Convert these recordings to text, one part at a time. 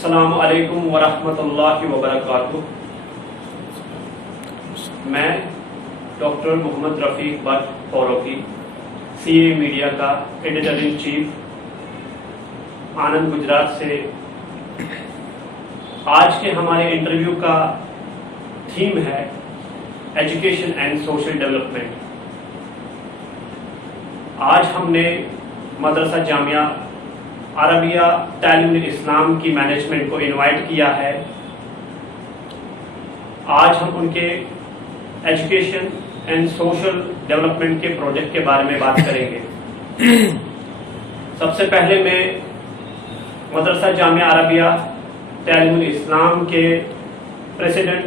السلام علیکم ورحمۃ اللہ وبرکاتہ. میں doctor Muhammad Rafiq Butt Farooqui CA media کا editor in chief Anand Gujarat سے. آج کے ہمارے انٹرویو کا تھیم ہے ایجوکیشن اینڈ سوشل ڈیولپمنٹ. آج ہم نے مدرسہ جامعہ عربیہ تعلیم اسلام کی مینجمنٹ کو انوائٹ کیا ہے. آج ہم ان کے ایجوکیشن اینڈ سوشل ڈیولپمنٹ کے پروجیکٹ کے بارے میں بات کریں گے. سب سے پہلے میں مدرسہ جامعہ عربیہ تعلیم الاسلام کے پریزیڈنٹ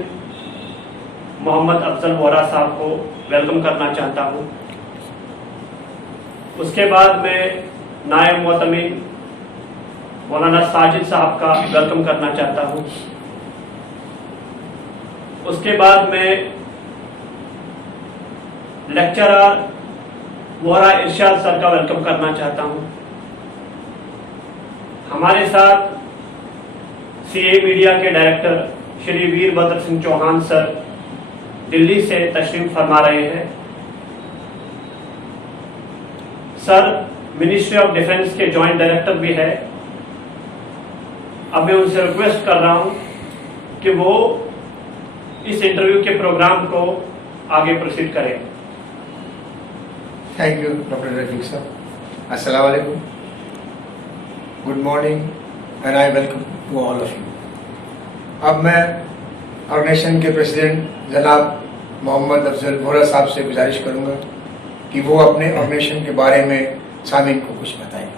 محمد افضل وورا صاحب کو ویلکم کرنا چاہتا ہوں. اس کے بعد میں نائب معتمد مولانا ساجد صاحب کا ویلکم کرنا چاہتا ہوں. اس کے بعد میں لیکچرر وورا ارشاد سر کا ویلکم کرنا چاہتا ہوں. ہمارے ساتھ CA میڈیا کے ڈائریکٹر شری ویر بدر سنگھ چوہان سر دلی سے تشریف فرما رہے ہیں. سر منسٹری آف ڈیفنس کے جوائنٹ ڈائریکٹر بھی ہے. اب میں ان سے ریکویسٹ کر رہا ہوں کہ وہ اس انٹرویو کے پروگرام کو آگے پروسیڈ کریں. تھینک یو ڈاکٹر رفیق صاحب. السلام علیکم. Good morning and I welcome to all of you. اب میں آرگنائزیشن کے پریزیڈنٹ جناب محمد افضل وورا صاحب سے گزارش کروں گا کہ وہ اپنے آرگنائزیشن کے بارے میں سامعین کو کچھ بتائیں.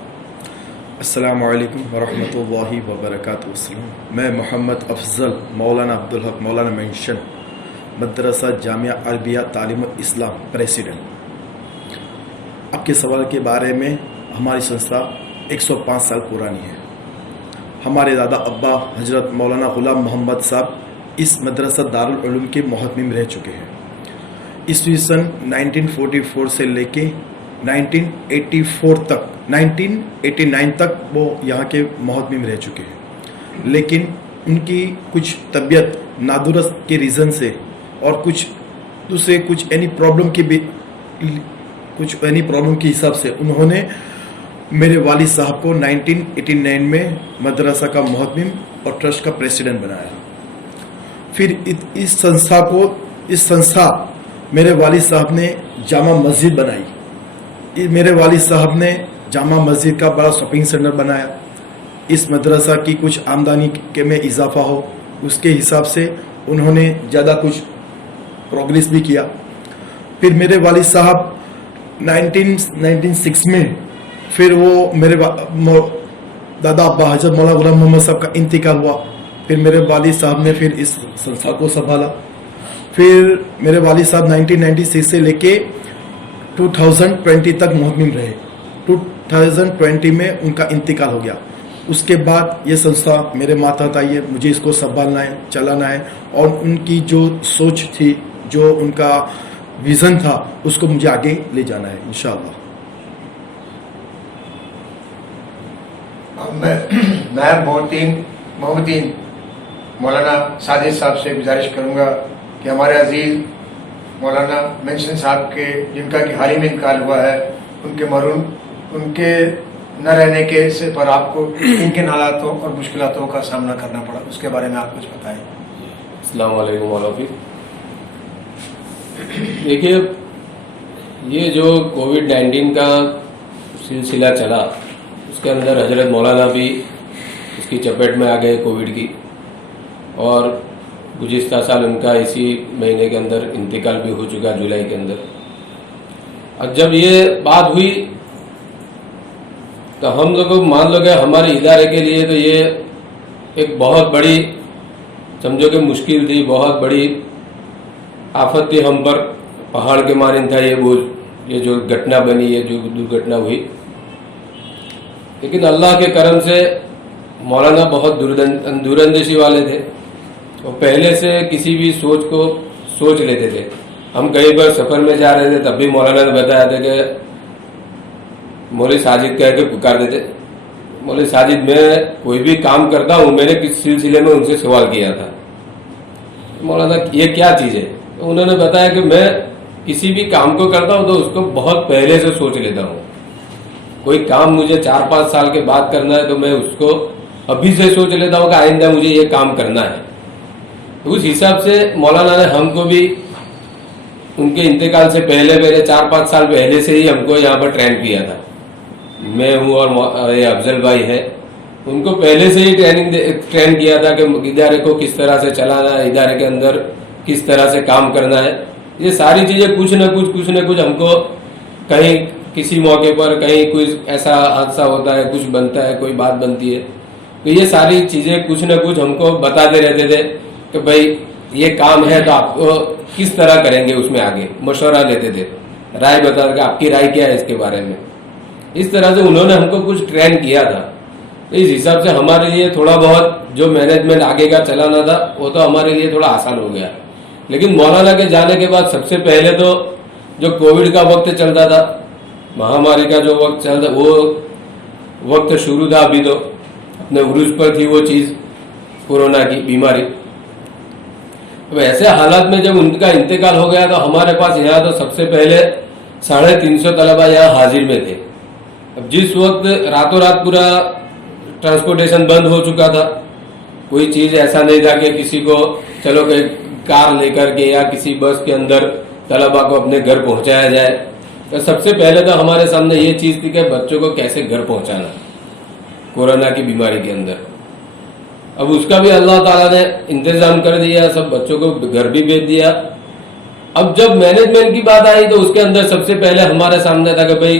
السلام علیکم ورحمۃ اللہ وبرکاتہ. میں محمد افضل مولانا عبدالحق مولانا مینشن مدرسہ جامعہ عربیہ تعلیم الاسلام پریزیڈنٹ. آپ کے سوال کے بارے میں ہماری سنستھا 105 سال پرانی ہے. ہمارے دادا ابا حضرت مولانا غلام محمد صاحب اس مدرسہ دارالعلوم کے محتمم رہ چکے ہیں. عیسوی سن 1944 سے لے کے 1989 تک وہ یہاں کے محتمم رہ چکے ہیں. لیکن ان کی کچھ طبیعت نادرست کے ریزن سے اور کچھ اینی پرابلم کے حساب سے انہوں نے میرے والد صاحب کو 1989 میں مدرسہ کا محتمم اور ٹرسٹ کا پریزیڈنٹ بنایا. پھر اس سنستھا میرے والد صاحب نے جامع مسجد بنائی. میرے والد صاحب نے جامع مسجد کا بڑا شاپنگ سینٹر بنایا. اس مدرسہ کی کچھ آمدنی میں اضافہ ہو اس کے حساب سے انہوں نے زیادہ کچھ پروگریس بھی کیا. پھر میرے والد صاحب 1996 میں پھر وہ میرے دادا ابا حضرت مولانا غلام محمد صاحب کا انتقال ہوا. پھر میرے والد صاحب نے پھر اس سنستھا کو سنبھالا. پھر میرے والد صاحب 1996 سے لے کے 2020 تک محتمم رہے. 2020 میں ان کا انتقال ہو گیا. اس کے بعد یہ سنستھا میرے ماتحت آئی ہے. مجھے اس کو سنبھالنا ہے, چلانا ہے, اور ان کی جو سوچ تھی, جو ان کا ویژن تھا, اس کو مجھے آگے لے جانا ہے انشاءاللہ. میں نائب محمدین مولانا ساجد صاحب سے گزارش کروں گا کہ ہمارے عزیز مولانا مینشن صاحب کے جن کا کہ حال ہی میں انتقال ہوا ہے, ان کے نہ رہنے کے سے پر آپ کو کن کن حالاتوں اور مشکلاتوں کا سامنا کرنا پڑا, اس کے بارے میں آپ کچھ بتائیں. السلام علیکم ورحمۃ. دیکھیے, یہ جو کووڈ-19 کا سلسلہ چلا اس کے اندر حضرت مولانا بھی اس کی چپیٹ میں آ گئے کووڈ کی, اور گزشتہ سال ان کا اسی مہینے کے اندر انتقال بھی ہو چکا, جولائی کے اندر. اور جب یہ بات ہوئی تو ہم لوگ مان لو کہ ہمارے ادارے کے لیے تو یہ ایک بہت بڑی سمجھو کہ مشکل تھی, بہت بڑی آفت تھی ہم پر. پہاڑ کے مانند تھا یہ بوجھ, یہ جو گھٹنا بنی, یہ جو درگھٹنا ہوئی. لیکن اللہ کے کرم سے مولانا بہت دوراندیشی والے تھے. وہ پہلے سے کسی بھی سوچ کو سوچ لیتے تھے. ہم کہیں پر سفر میں جا رہے تھے تب بھی مولانا نے بتایا تھا کہ مولوی ساجد کہہ کے پکار دیتے, बोले साजिद मैं कोई भी काम करता हूँ, मैंने किस सिलसिले में उनसे सवाल किया था, मौलाना ये क्या चीज़ है। तो उन्होंने बताया कि मैं किसी भी काम को करता हूँ तो उसको बहुत पहले से सोच लेता हूँ। कोई काम मुझे 4-5 साल के बाद करना है तो मैं उसको अभी से सोच लेता हूँ कि आइंदा मुझे ये काम करना है। तो उस हिसाब से मौलाना ने हमको भी उनके इंतकाल से पहले 4-5 साल पहले से ही हमको यहाँ पर ट्रेन किया था। मैं हूँ और ये अफजल भाई है, उनको पहले से ही ट्रेन किया था कि इदारे को किस तरह से चलाना है, इदारे के अंदर किस तरह से काम करना है। ये सारी चीज़ें कुछ न कुछ हमको कहीं किसी मौके पर कहीं कुछ ऐसा हादसा होता है, कुछ बनता है, कोई बात बनती है, तो ये सारी चीज़ें कुछ न कुछ हमको बताते रहते थे कि भाई ये काम है तो आपको किस तरह करेंगे, उसमें आगे मशवरा लेते थे, राय बता के आपकी राय क्या है इसके बारे में। इस तरह से उन्होंने हमको कुछ ट्रेन किया था। तो इस हिसाब से हमारे लिए थोड़ा बहुत जो मैनेजमेंट आगे का चलाना था वो तो हमारे लिए थोड़ा आसान हो गया। लेकिन मौलाना के जाने के बाद सबसे पहले तो जो कोविड का वक्त चलता था, महामारी का जो वक्त चलता, वो वक्त शुरू था, अभी तो अपने उरूज पर थी वो चीज़, कोरोना की बीमारी। तो ऐसे हालात में जब उनका इंतकाल हो गया तो हमारे पास यहाँ तो सबसे पहले 350 तलबा यहाँ हाजिर में थे। अब जिस वक्त रातों रात पूरा ट्रांसपोर्टेशन बंद हो चुका था, कोई चीज़ ऐसा नहीं था कि किसी को चलो कि कार लेकर के या किसी बस के अंदर तलबा को अपने घर पहुंचाया जाए, तो सबसे पहले तो हमारे सामने ये चीज़ थी कि बच्चों को कैसे घर पहुंचाना कोरोना की बीमारी के अंदर। अब उसका भी अल्लाह ताला ने इंतजाम कर दिया, सब बच्चों को घर भी भेज दिया। अब जब मैनेजमेंट की बात आई तो उसके अंदर सबसे पहले हमारे सामने था कि भाई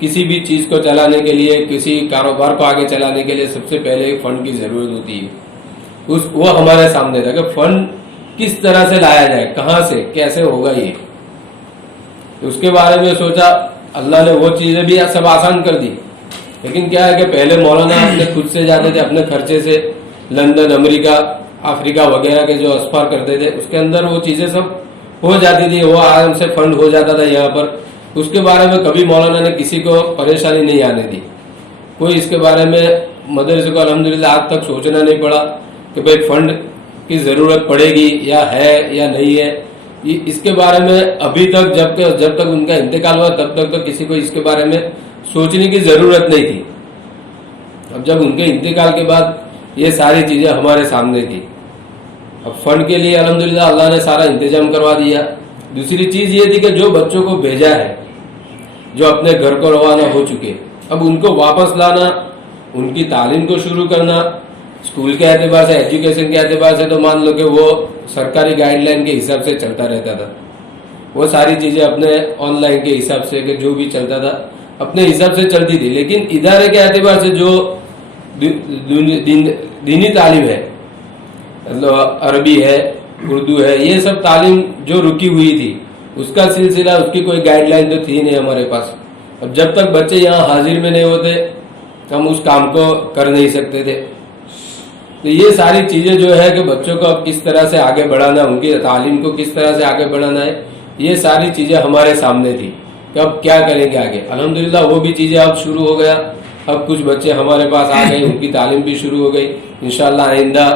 किसी भी चीज़ को चलाने के लिए, किसी कारोबार को आगे चलाने के लिए सबसे पहले फंड की ज़रूरत होती है। वो हमारे सामने था कि फंड किस तरह से लाया जाए, कहाँ से कैसे होगा ये। तो उसके बारे में सोचा, अल्लाह ने वो चीज़ें भी सब आसान कर दी। लेकिन क्या है कि पहले मौलाना अपने खुद से जाते थे, अपने खर्चे से लंदन, अमेरिका, अफ्रीका वगैरह के जो असफार करते थे, उसके अंदर वो चीज़ें सब हो जाती थी, वो आराम से फंड हो जाता था यहाँ पर। उसके बारे में कभी मौलाना ने किसी को परेशानी नहीं आने दी। कोई इसके बारे में मदरसे को अल्हम्दुलिल्लाह आज तक सोचना नहीं पड़ा कि भाई फंड की ज़रूरत पड़ेगी या है या नहीं है। इसके बारे में अभी तक जब तक उनका इंतकाल हुआ तब तक तो किसी को इसके बारे में सोचने की ज़रूरत नहीं थी। अब जब उनके इंतकाल के बाद ये सारी चीज़ें हमारे सामने थी। अब फंड के लिए अल्हम्दुलिल्लाह अल्लाह ने सारा इंतजाम करवा दिया। दूसरी चीज़ ये थी कि जो बच्चों को भेजा है, जो अपने घर को रवाना हो चुके, अब उनको वापस लाना, उनकी तालीम को शुरू करना, स्कूल के एतबार से, एजुकेशन के एतबार से तो मान लो कि वो सरकारी गाइडलाइन के हिसाब से चलता रहता था। वो सारी चीज़ें अपने ऑनलाइन के हिसाब से कि जो भी चलता था अपने हिसाब से चलती थी। लेकिन इदारे के एतबार से जो दीनी तालीम है, मतलब अरबी है, उर्दू है, ये सब तालीम जो रुकी हुई थी उसका सिलसिला, उसकी कोई गाइडलाइन तो थी नहीं हमारे पास। अब जब तक बच्चे यहाँ हाजिर में नहीं होते हम उस काम को कर नहीं सकते थे। तो ये सारी चीज़ें जो है कि बच्चों को अब किस तरह से आगे बढ़ाना, उनकी तालीम को किस तरह से आगे बढ़ाना है, ये सारी चीज़ें हमारे सामने थी कि अब क्या करेंगे आगे। अल्हम्दुलिल्लाह वो भी चीज़ें अब शुरू हो गया। अब कुछ बच्चे हमारे पास आ गए, उनकी तालीम भी शुरू हो गई। इंशाअल्लाह आइंदा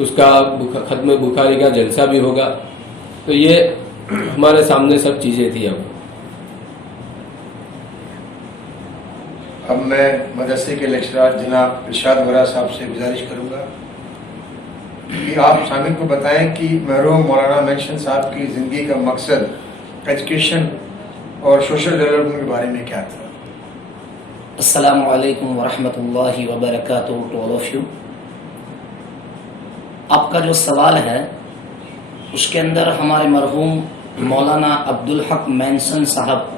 उसका ख़त्म बुखारी का जलसा भी होगा। तो ये हमारे सामने सब चीज़ें थी। अब मैं मदरसे के लेक्चरर जनाब इरशाद वरा साहब से गुजारिश करूंगा कि आप शामिल को बताएं कि मरहूम मौलाना मेंशन साहब की ज़िंदगी का मकसद एजुकेशन और सोशल डेवलपमेंट के बारे में क्या था। अस्सलामु अलैकुम वरहमतुल्लाहि वबरकातुहू टू ऑल ऑफ यू। आपका जो सवाल है उसके अंदर हमारे मरहूम मौलाना अब्दुल हक मेंशन साहब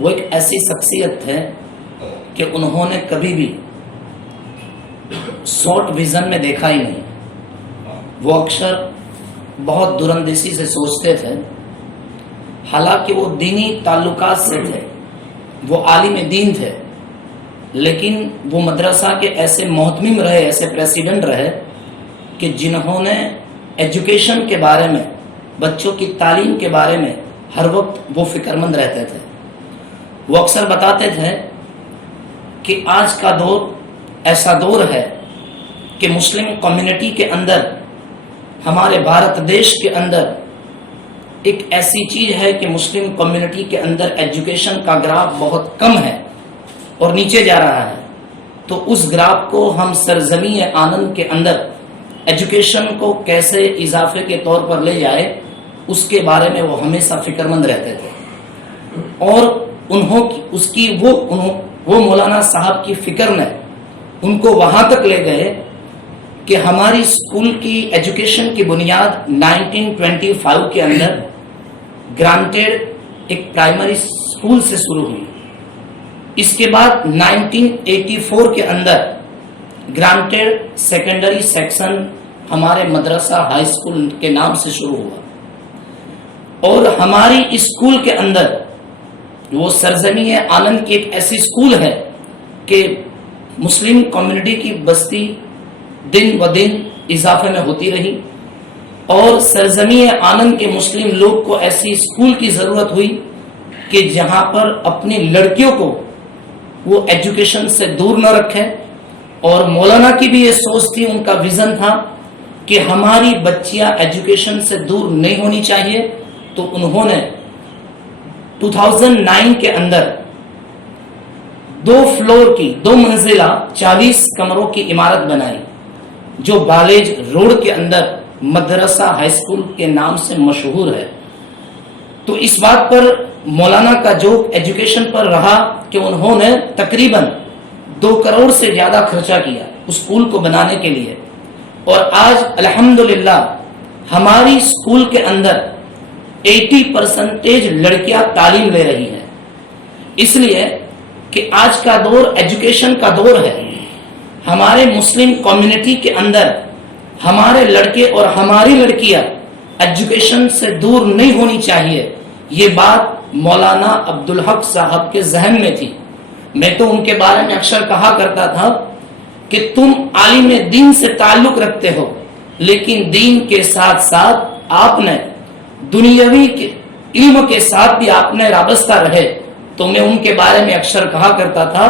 वो एक ऐसी शख्सियत थे कि उन्होंने कभी भी शॉर्ट विजन में देखा ही नहीं। वो अक्सर बहुत दूरंदेशी से सोचते थे। हालांकि वो दीनी ताल्लुकात से थे, वो आलिम दीन थे, लेकिन वो मदरसा के ऐसे मोहतमिम रहे, ऐसे प्रेसिडेंट रहे कि जिन्होंने एजुकेशन के बारे में, बच्चों की तालीम के बारे में हर वक्त वो फिक्रमंद रहते थे। वो अक्सर बताते थे کہ آج کا دور ایسا دور ہے کہ مسلم کمیونٹی کے اندر، ہمارے بھارت دیش کے اندر ایک ایسی چیز ہے کہ مسلم کمیونٹی کے اندر ایجوکیشن کا گراف بہت کم ہے اور نیچے جا رہا ہے. تو اس گراف کو ہم سرزمین آنند کے اندر ایجوکیشن کو کیسے اضافے کے طور پر لے جائے، اس کے بارے میں وہ ہمیشہ فکر مند رہتے تھے. اور وہ مولانا صاحب کی فکر نے ان کو وہاں تک لے گئے کہ ہماری اسکول کی ایجوکیشن کی بنیاد 1925 کے اندر گرانٹیڈ ایک پرائمری اسکول سے شروع ہوئی. اس کے بعد 1984 کے اندر گرانٹیڈ سیکنڈری سیکشن ہمارے مدرسہ ہائی اسکول کے نام سے شروع ہوا. اور ہماری اسکول کے اندر وہ سرزمین آنند کی ایک ایسی اسکول ہے کہ مسلم کمیونٹی کی بستی دن و دن اضافے میں ہوتی رہی، اور سرزمین آنند کے مسلم لوگ کو ایسی اسکول کی ضرورت ہوئی کہ جہاں پر اپنی لڑکیوں کو وہ ایجوکیشن سے دور نہ رکھیں. اور مولانا کی بھی یہ سوچ تھی، ان کا ویژن تھا کہ ہماری بچیاں ایجوکیشن سے دور نہیں ہونی چاہیے. تو انہوں نے 2009 کے اندر 2 فلور کی 2 منزلہ 40 کمروں کی عمارت بنائی، جو بالیج روڈ کے اندر مدرسہ ہائی اسکول کے نام سے مشہور ہے. تو اس بات پر مولانا کا جو ایجوکیشن پر رہا کہ انہوں نے تقریباً 2 کروڑ سے زیادہ خرچہ کیا اس اسکول کو بنانے کے لیے. اور آج الحمدللہ ہماری اسکول کے اندر 80% لڑکیاں تعلیم لے رہی ہیں. اس لیے کہ آج کا دور ایجوکیشن کا دور ہے. ہمارے مسلم کمیونٹی کے اندر ہمارے لڑکے اور ہماری لڑکیاں ایجوکیشن سے دور نہیں ہونی چاہیے. یہ بات مولانا عبدالحق صاحب کے ذہن میں تھی. میں تو ان کے بارے میں اکثر کہا کرتا تھا کہ تم عالم دین سے تعلق رکھتے ہو، لیکن دین کے ساتھ ساتھ آپ نے دنیاوی کے علم کے ساتھ بھی آپ نے وابستہ رہے. تو میں ان کے بارے میں اکثر کہا کرتا تھا،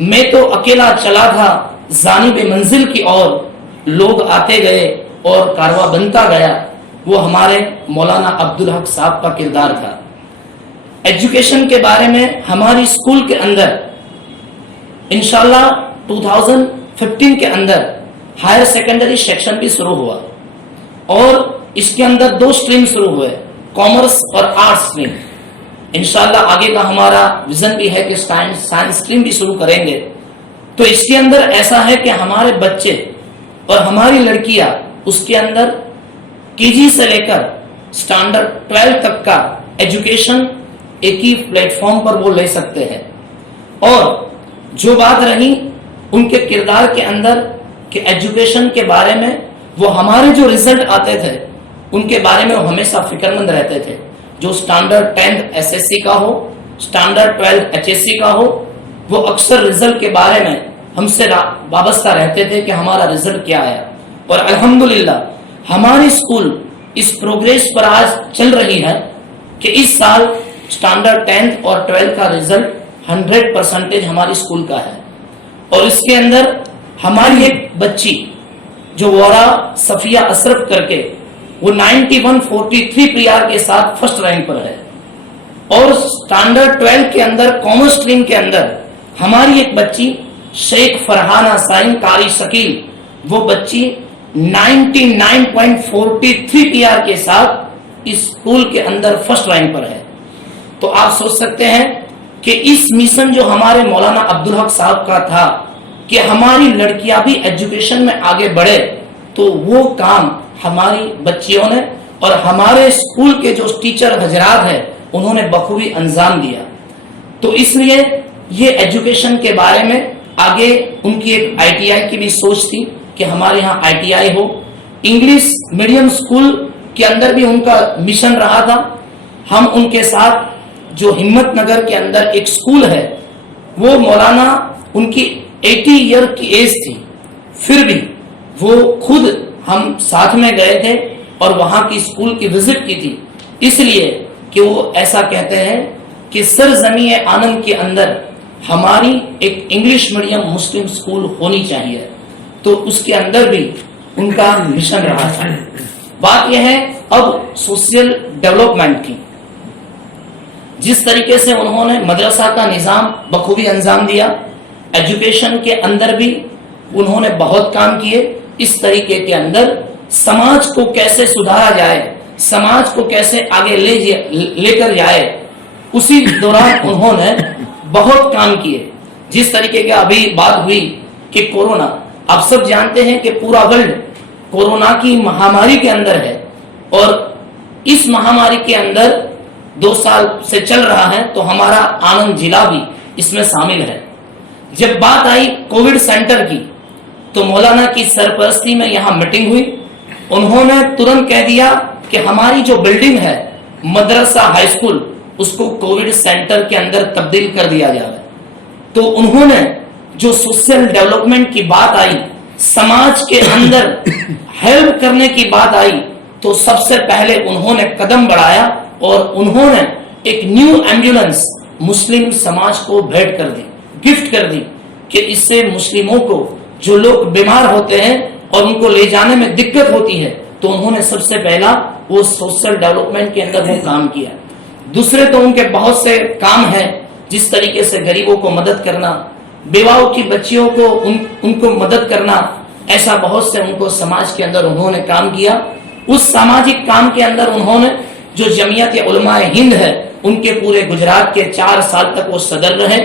میں تو اکیلا چلا تھا جانب منزل کی اور لوگ آتے گئے اور کارواں بنتا گیا. وہ ہمارے مولانا عبدالحق صاحب کا کردار تھا. ایجوکیشن کے بارے میں ہماری اسکول کے اندر انشاءاللہ 2015 کے اندر ہائر سیکنڈری سیکشن بھی شروع ہوا، اور اس کے اندر 2 اسٹریم شروع ہوئے، کامرس اور آرٹس اسٹریم. انشاءاللہ آگے کا ہمارا ویژن بھی ہے کہ سائنس اسٹریم بھی شروع کریں گے. تو اس کے اندر ایسا ہے کہ ہمارے بچے اور ہماری لڑکیاں اس کے اندر KG سے لے کر اسٹینڈرڈ 12 تک کا ایجوکیشن ایک ہی پلیٹ فارم پر وہ لے سکتے ہیں. اور جو بات رہی ان کے کردار کے اندر کہ ایجوکیشن کے بارے میں، وہ ہمارے جو ریزلٹ آتے تھے ان کے بارے میں وہ ہمیشہ فکر مند رہتے تھے. جو اسٹینڈرڈ 10 SSC کا ہو، اسٹینڈرڈ 12 HSC کا ہو، وہ اکثر ریزلٹ کے بارے میں ہم سے وابستہ رہتے تھے کہ ہمارا ریزلٹ کیا ہے. اور الحمدللہ ہماری اسکول اس پروگریس پر آج چل رہی ہے کہ اس سال اسٹینڈرڈ 10 اور 12 کا ریزلٹ 100% ہماری اسکول کا ہے. اور اس کے اندر ہماری ایک بچی جو وورا صفیہ اشرف کر کے وہ 9143 PR کے ساتھ فرسٹ رینک پر ہے. اور اسٹینڈرڈ 12 کے اندر کامرس اسٹریم کے اندر ہماری ایک بچی شیخ فرحانہ سائن قاری شکیل، وہ بچی 99.43 PR کے ساتھ اس اسکول کے اندر فرسٹ رینک پر ہے. تو آپ سوچ سکتے ہیں کہ اس مشن جو ہمارے مولانا عبدالحق صاحب کا تھا کہ ہماری لڑکیاں بھی ایجوکیشن میں آگے بڑھے، تو وہ کام ہماری بچیوں نے اور ہمارے اسکول کے جو ٹیچر حضرات ہیں انہوں نے بخوبی انجام دیا. تو اس لیے یہ ایجوکیشن کے بارے میں آگے ان کی ایک ITI کی بھی سوچ تھی کہ ہمارے یہاں ITI ہو. انگلش میڈیم اسکول کے اندر بھی ان کا مشن رہا تھا. ہم ان کے ساتھ جو ہمت نگر کے اندر ایک اسکول ہے، وہ مولانا ان کی 80 ایئر کی ایج تھی، پھر بھی وہ خود ہم ساتھ میں گئے تھے اور وہاں کی اسکول کی وزٹ کی تھی. اس لیے کہ وہ ایسا کہتے ہیں کہ سرزمین آنند کے اندر हमारी एक इंग्लिश मीडियम मुस्लिम स्कूल होनी चाहिए, तो उसके अंदर भी उनका मिशन रहा था। बात यह है अब सोशल डेवलपमेंट की, जिस तरीके से उन्होंने मदरसा का निजाम बखूबी अंजाम दिया, एजुकेशन के अंदर भी उन्होंने बहुत काम किए। इस तरीके के अंदर समाज को कैसे सुधारा जाए, समाज को कैसे आगे लेकर जाए, उसी दौरान उन्होंने बहुत काम किए। जिस तरीके का अभी बात हुई कि कोरोना, आप सब जानते हैं कि पूरा वर्ल्ड कोरोना की महामारी के अंदर है, और इस महामारी के अंदर 2 साल से चल रहा है, तो हमारा आनंद जिला भी इसमें शामिल है। जब बात आई कोविड सेंटर की, तो मौलाना की सरपरस्ती में यहाँ मीटिंग हुई। उन्होंने तुरंत कह दिया कि हमारी जो बिल्डिंग है मदरसा हाई स्कूल, उसको कोविड सेंटर के अंदर तब्दील कर दिया जाए। तो उन्होंने जो सोशल डेवलपमेंट की बात आई, समाज के अंदर हेल्प करने की बात आई, तो सबसे पहले उन्होंने कदम बढ़ाया और उन्होंने एक न्यू एम्बुलेंस मुस्लिम समाज को भेंट कर दी, गिफ्ट कर दी, कि इससे मुस्लिमों को जो लोग बीमार होते हैं और उनको ले जाने में दिक्कत होती है, तो उन्होंने सबसे पहला वो सोशल डेवलपमेंट के अंदर वो काम किया। दूसरे तो उनके बहुत से काम हैं, जिस तरीके से गरीबों को मदद करना, बेवाओं की बच्चियों को उनको मदद करना, ऐसा बहुत से उनको समाज के अंदर उन्होंने काम किया। उस सामाजिक काम के अंदर उन्होंने जो जमीयत उलमाए हिंद है, उनके पूरे गुजरात के 4 साल तक वो सदर रहे।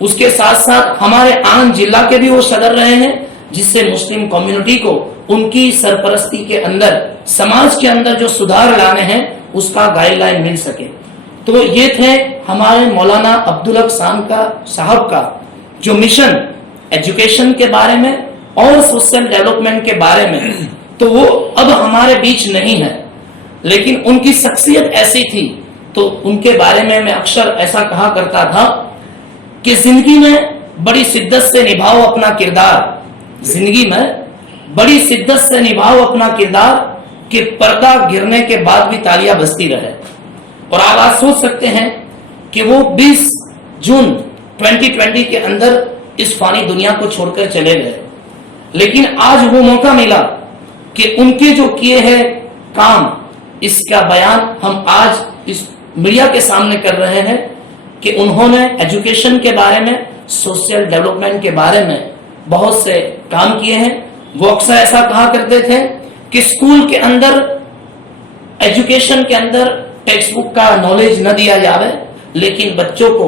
उसके साथ साथ हमारे आनंद जिला के भी वो सदर रहे हैं, जिससे मुस्लिम कम्युनिटी को उनकी सरपरस्ती के अंदर समाज के अंदर जो सुधार लाने हैं उसका गाइडलाइन मिल सके। तो ये थे हमारे मौलाना अब्दुल हक साहब का जो मिशन एजुकेशन के बारे में और सोशल डेवलपमेंट के बारे में। तो वो अब हमारे बीच नहीं है, लेकिन उनकी शख्सियत ऐसी थी, तो उनके बारे में मैं अक्सर ऐसा कहा करता था कि जिंदगी में बड़ी शिद्दत से निभाओ अपना किरदार, जिंदगी में बड़ी शिद्दत से निभाओ अपना किरदार, कि पर्दा गिरने के बाद भी तालियां बजती रहे। और आप सोच सकते हैं कि वो 20 जून 2020 के अंदर इस फानी दुनिया को छोड़कर चले गए, लेकिन आज वो मौका मिला कि उनके जो किए हैं काम, इसका बयान हम आज इस मीडिया के सामने कर रहे हैं कि उन्होंने एजुकेशन के बारे में, सोशल डेवलपमेंट के बारे में बहुत से काम किए हैं। वो अक्सर ऐसा कहा करते थे कि स्कूल के अंदर, एजुकेशन के अंदर टेक्स्ट बुक का नॉलेज न दिया जाए, लेकिन बच्चों को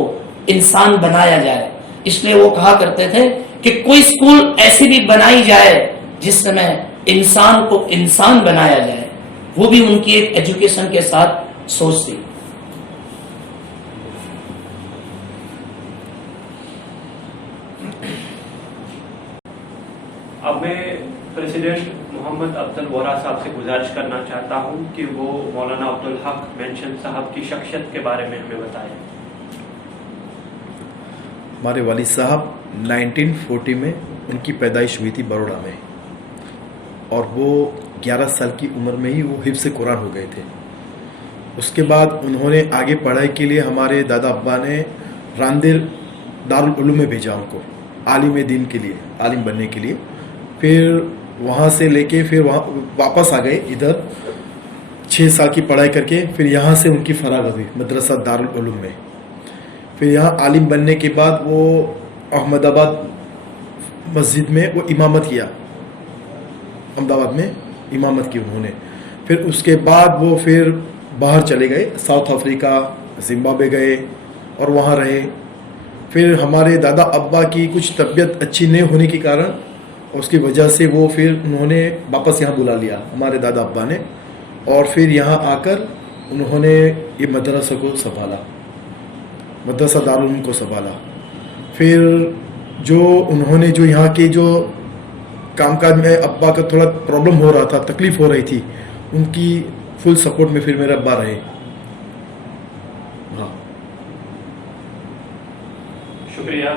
इंसान बनाया जाए। इसलिए वो कहा करते थे कि कोई स्कूल ऐसी भी बनाई जाए जिसमें इंसान को इंसान बनाया जाए। वो भी उनकी एक एजुकेशन के साथ सोच थी। अब मैं प्रेसिडेंट मोहम्मद अफजल वोरा साहब से गुजारिश करना चाहता हूं कि वो मौलाना अब्दुल हक मेंशन साहब की शख्सियत के बारे में हमें बताएं। हमारे वालिद साहब 1940 में उनकी पैदाइश हुई थी बड़ौदा में, और वो 11 साल की उम्र में ही वो हिफ्ज़ कुरान हो गए थे। उसके बाद उन्होंने आगे पढ़ाई के लिए हमारे दादा अब्बा ने रांदेर दारुल उलूम में भेजा उनको, आलिम दीन के लिए, आलिम बनने के लिए। फिर वहाँ से लेके फिर वहाँ वापस आ गए इधर 6 साल की पढ़ाई करके। फिर यहाँ से उनकी फराग हुई मदरसा दारुल उलूम में। फिर यहाँ आलिम बनने के बाद वो अहमदाबाद मस्जिद में वो इमामत किया, अहमदाबाद में इमामत की उन्होंने। फिर उसके बाद वो फिर बाहर चले गए, साउथ अफ्रीका, जिम्बाब्वे गए और वहाँ रहे। फिर हमारे दादा अब्बा की कुछ तबीयत अच्छी नहीं होने के कारण, उसकी वजह से वो फिर उन्होंने वापस यहाँ बुला लिया हमारे दादा अब्बा ने, और फिर यहाँ आकर उन्होंने ये मदरसा को संभाला, मदरसा दारुल उलूम को संभाला। फिर जो उन्होंने जो यहाँ के जो कामकाज में अब्बा का थोड़ा प्रॉब्लम हो रहा था, तकलीफ हो रही थी, उनकी फुल सपोर्ट में फिर मेरे अब्बा रहे। हाँ, शुक्रिया।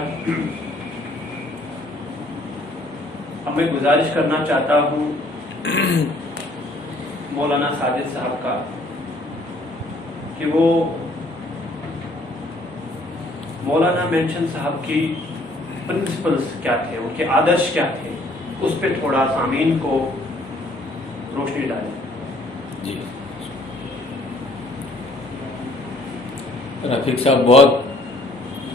अब मैं गुजारिश करना चाहता हूँ मौलाना साजिद साहब का कि वो मौलाना मेंशन साहब की प्रिंसिपल्स क्या थे, उनके आदर्श क्या थे, उस पर थोड़ा सामीन को रोशनी डालें। जी रफीक साहब, बहुत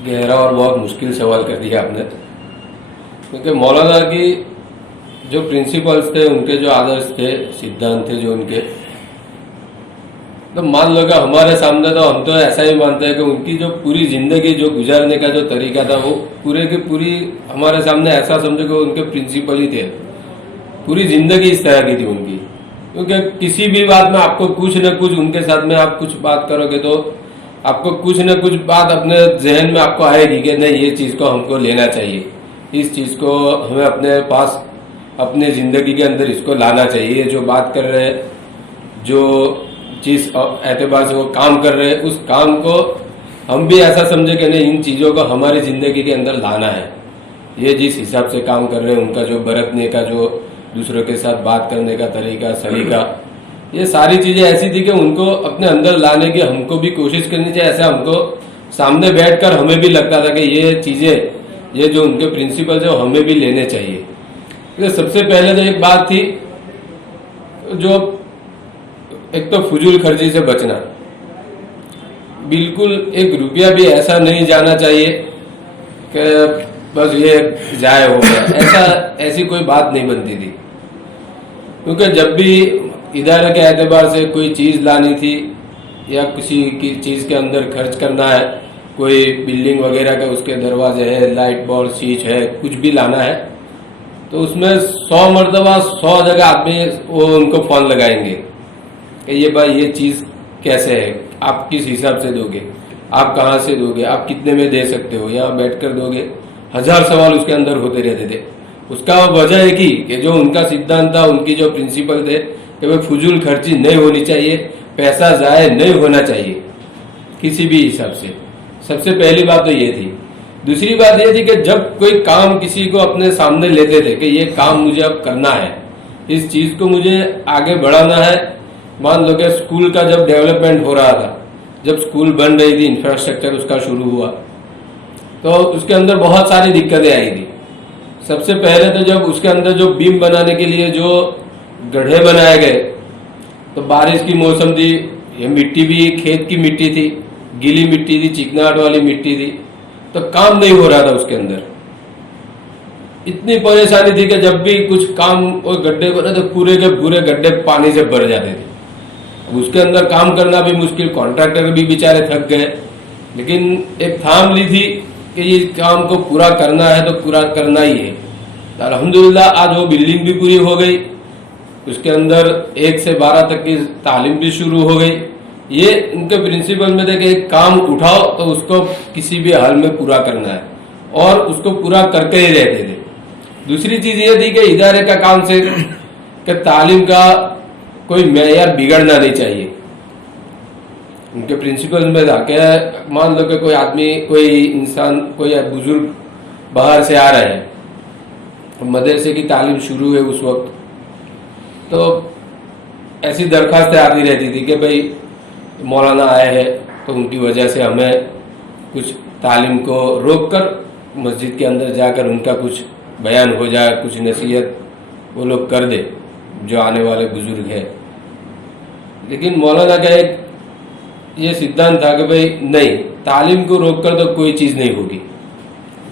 गहरा और बहुत मुश्किल सवाल कर दिया आपने, क्योंकि मौलाना की जो प्रिंसिपल्स थे, उनके जो आदर्श थे, सिद्धांत थे जो उनके, तो मान लो कि हमारे सामने तो हम तो ऐसा ही मानते हैं कि उनकी जो पूरी जिंदगी जो गुजारने का जो तरीका था वो पूरे की पूरी हमारे सामने ऐसा समझो कि उनके प्रिंसिपल ही थे। पूरी जिंदगी इस तरह की थी उनकी, क्योंकि किसी भी बात में आपको कुछ न कुछ उनके साथ में आप कुछ बात करोगे तो आपको कुछ न कुछ बात अपने जहन में आपको आएगी कि नहीं, ये चीज को हमको लेना चाहिए, इस चीज को हमें अपने पास अपने जिंदगी के अंदर इसको लाना चाहिए। जो बात कर रहे हैं, जो जिस एतबार से वो काम कर रहे हैं, उस काम को हम भी ऐसा समझे कि नहीं, इन चीजों को हमारी जिंदगी के अंदर लाना है। ये जिस हिसाब से काम कर रहे हैं, उनका जो बरतने का, जो दूसरों के साथ बात करने का तरीका, सलीका, ये सारी चीजें ऐसी थी कि उनको अपने अंदर लाने की हमको भी कोशिश करनी चाहिए। ऐसा हमको सामने बैठकर हमें भी लगता था कि ये चीजें, ये जो उनके प्रिंसिपल्स है वो हमें भी लेने चाहिए। तो सबसे पहले तो एक बात थी, जो एक तो फजूल खर्ची से बचना, बिल्कुल एक रुपया भी ऐसा नहीं जाना चाहिए कि बस ये जाए हो गया, ऐसी कोई बात नहीं बनती थी। क्योंकि जब भी इदारे के एतबार से कोई चीज लानी थी या किसी की चीज के अंदर खर्च करना है, कोई बिल्डिंग वगैरह का उसके दरवाजे है, लाइट बॉल स्विच है, कुछ भी लाना है, तो उसमें 100 मरतबा 100 जगह आदमी वो उनको फोन लगाएंगे कि ये भाई ये चीज कैसे है, आप किस हिसाब से दोगे, आप कहाँ से दोगे, आप कितने में दे सकते हो, यहाँ बैठकर दोगे। 1000 सवाल उसके अंदर होते रहते थे। उसका वजह है कि जो उनका सिद्धांत था, उनकी जो प्रिंसिपल थे कि भाई फजूल खर्ची नहीं होनी चाहिए, पैसा जाए नहीं होना चाहिए किसी भी हिसाब से। सबसे पहली बात तो ये थी। दूसरी बात ये थी कि जब कोई काम किसी को अपने सामने लेते थे कि ये काम मुझे अब करना है, इस चीज को मुझे आगे बढ़ाना है। मान लो कि स्कूल का जब डेवलपमेंट हो रहा था, जब स्कूल बन रही थी, इंफ्रास्ट्रक्चर उसका शुरू हुआ, तो उसके अंदर बहुत सारी दिक्कतें आई थी। सबसे पहले तो जब उसके अंदर जो बीम बनाने के लिए जो गड्ढे बनाए गए, तो बारिश की मौसम थी, ये मिट्टी भी खेत की मिट्टी थी, गीली मिट्टी थी, चिकनाहट वाली मिट्टी थी, तो काम नहीं हो रहा था उसके अंदर। इतनी परेशानी थी कि जब भी कुछ काम और गड्ढे बने तो पूरे के पूरे गड्ढे पानी से भर जाते थे। अब उसके अंदर काम करना भी मुश्किल, कॉन्ट्रैक्टर भी बेचारे थक गए, लेकिन एक थाम ली थी कि ये काम को पूरा करना है तो पूरा करना ही है। तो अल्हम्दुलिल्लाह आज वो बिल्डिंग भी पूरी हो गई, उसके अंदर 1 से 12 तक की तालीम भी शुरू हो गई। ये उनके प्रिंसिपल में थे कि एक काम उठाओ तो उसको किसी भी हाल में पूरा करना है, और उसको पूरा करके ही रहते थे। दूसरी चीज ये थी कि इदारे का काम से कि तालीम का कोई मेयार बिगड़ना नहीं चाहिए। उनके प्रिंसिपल में था कि मान लो कि कोई आदमी, कोई इंसान, कोई बुजुर्ग बाहर से आ रहे हैं, मदरसे की तालीम शुरू है उस वक्त, तो ऐसी दरखास्तें आती रहती थी कि भाई मौलाना आए हैं तो उनकी वजह से हमें कुछ तालीम को रोककर मस्जिद के अंदर जाकर उनका कुछ बयान हो जाए, कुछ नसीहत वो लोग कर दे जो आने वाले बुजुर्ग है। लेकिन मौलाना का एक ये सिद्धांत था कि भाई नहीं, तालीम को रोककर तो कोई चीज नहीं होगी,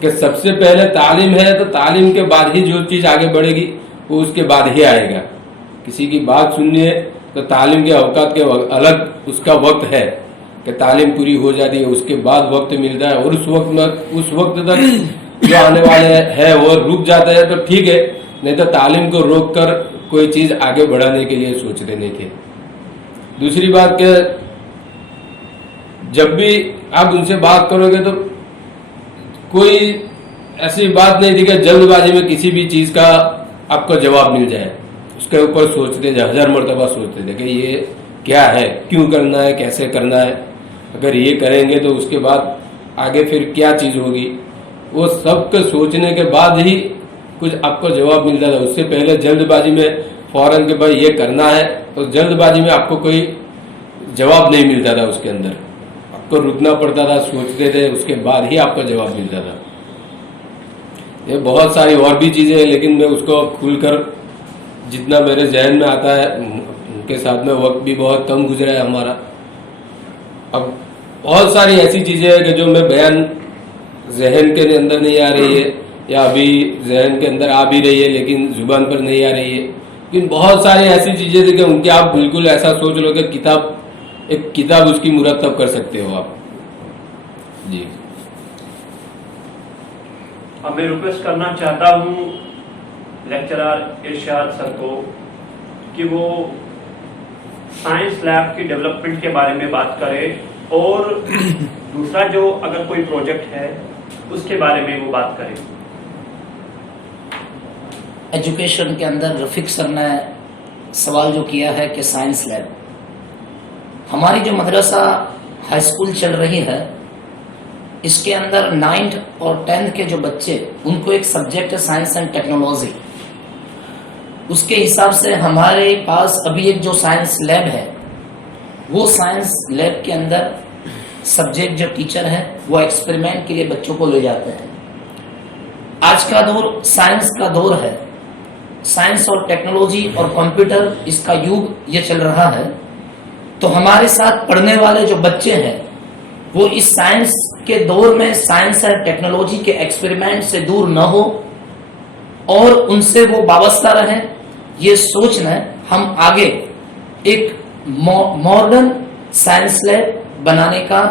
कि सबसे पहले तालीम है तो तालीम के बाद ही जो चीज आगे बढ़ेगी वो उसके बाद ही आएगा। किसी की बात सुननी है तो तालीम के औकात के अलग उसका वक्त है कि तालीम पूरी हो जाती है, उसके बाद वक्त मिलता है, और उस वक्त तक जो आने वाले है वो रुक जाता है तो ठीक है, नहीं तो तालीम को रोककर कोई चीज आगे बढ़ाने के लिए सोचते नहीं थे। दूसरी बात कि जब भी आप उनसे बात करोगे तो कोई ऐसी बात नहीं थी कि जल्दबाजी में किसी भी चीज का आपको जवाब मिल जाए। उसके ऊपर सोचते थे, 1000 मरतबा सोचते थे कि ये क्या है, क्यों करना है, कैसे करना है, अगर ये करेंगे तो उसके बाद आगे फिर क्या चीज होगी। वो सब के सोचने के बाद ही कुछ आपको जवाब मिलता था। उससे पहले जल्दबाजी में फौरन के भाई ये करना है, तो जल्दबाजी में आपको कोई जवाब नहीं मिलता था उसके अंदर। को रुकना पड़ता था, सोचते थे, उसके बाद ही आपका जवाब मिलता था। ये बहुत सारी और भी चीज़ें हैं, लेकिन मैं उसको खुलकर जितना मेरे जहन में आता है, उनके साथ में वक्त भी बहुत कम गुजरा है हमारा। अब बहुत सारी ऐसी चीज़ें हैं कि जो मैं बयान जहन के अंदर नहीं आ रही है, या अभी जहन के अंदर आ भी रही है लेकिन जुबान पर नहीं आ रही है। लेकिन बहुत सारी ऐसी चीज़ें थी कि उनके आप बिल्कुल ऐसा सोच लो कि एक किताब उसकी मुरतब कर सकते हो आप जी। अब मैं रिक्वेस्ट करना चाहता हूँ लेक्चरर इरशाद सर को कि वो साइंस लैब की डेवलपमेंट के बारे में बात करें और दूसरा जो अगर कोई प्रोजेक्ट है उसके बारे में वो बात करें। एजुकेशन के अंदर रफीक सर ने सवाल जो किया है कि साइंस लैब, हमारी जो मदरसा हाई स्कूल चल रही है इसके अंदर 9th और 10th के जो बच्चे, उनको एक सब्जेक्ट है साइंस एंड टेक्नोलॉजी। उसके हिसाब से हमारे पास अभी एक जो साइंस लैब है, वो साइंस लैब के अंदर सब्जेक्ट जो टीचर है वो एक्सपेरिमेंट के लिए बच्चों को ले जाते हैं। आज का दौर साइंस का दौर है, साइंस और टेक्नोलॉजी और कंप्यूटर इसका युग ये चल रहा है। तो हमारे साथ पढ़ने वाले जो बच्चे हैं वो इस साइंस के दौर में साइंस और टेक्नोलॉजी के एक्सपेरिमेंट से दूर न हो और उनसे वो वाबस्ता रहे, ये सोचना हम आगे एक मॉडर्न साइंस लैब बनाने का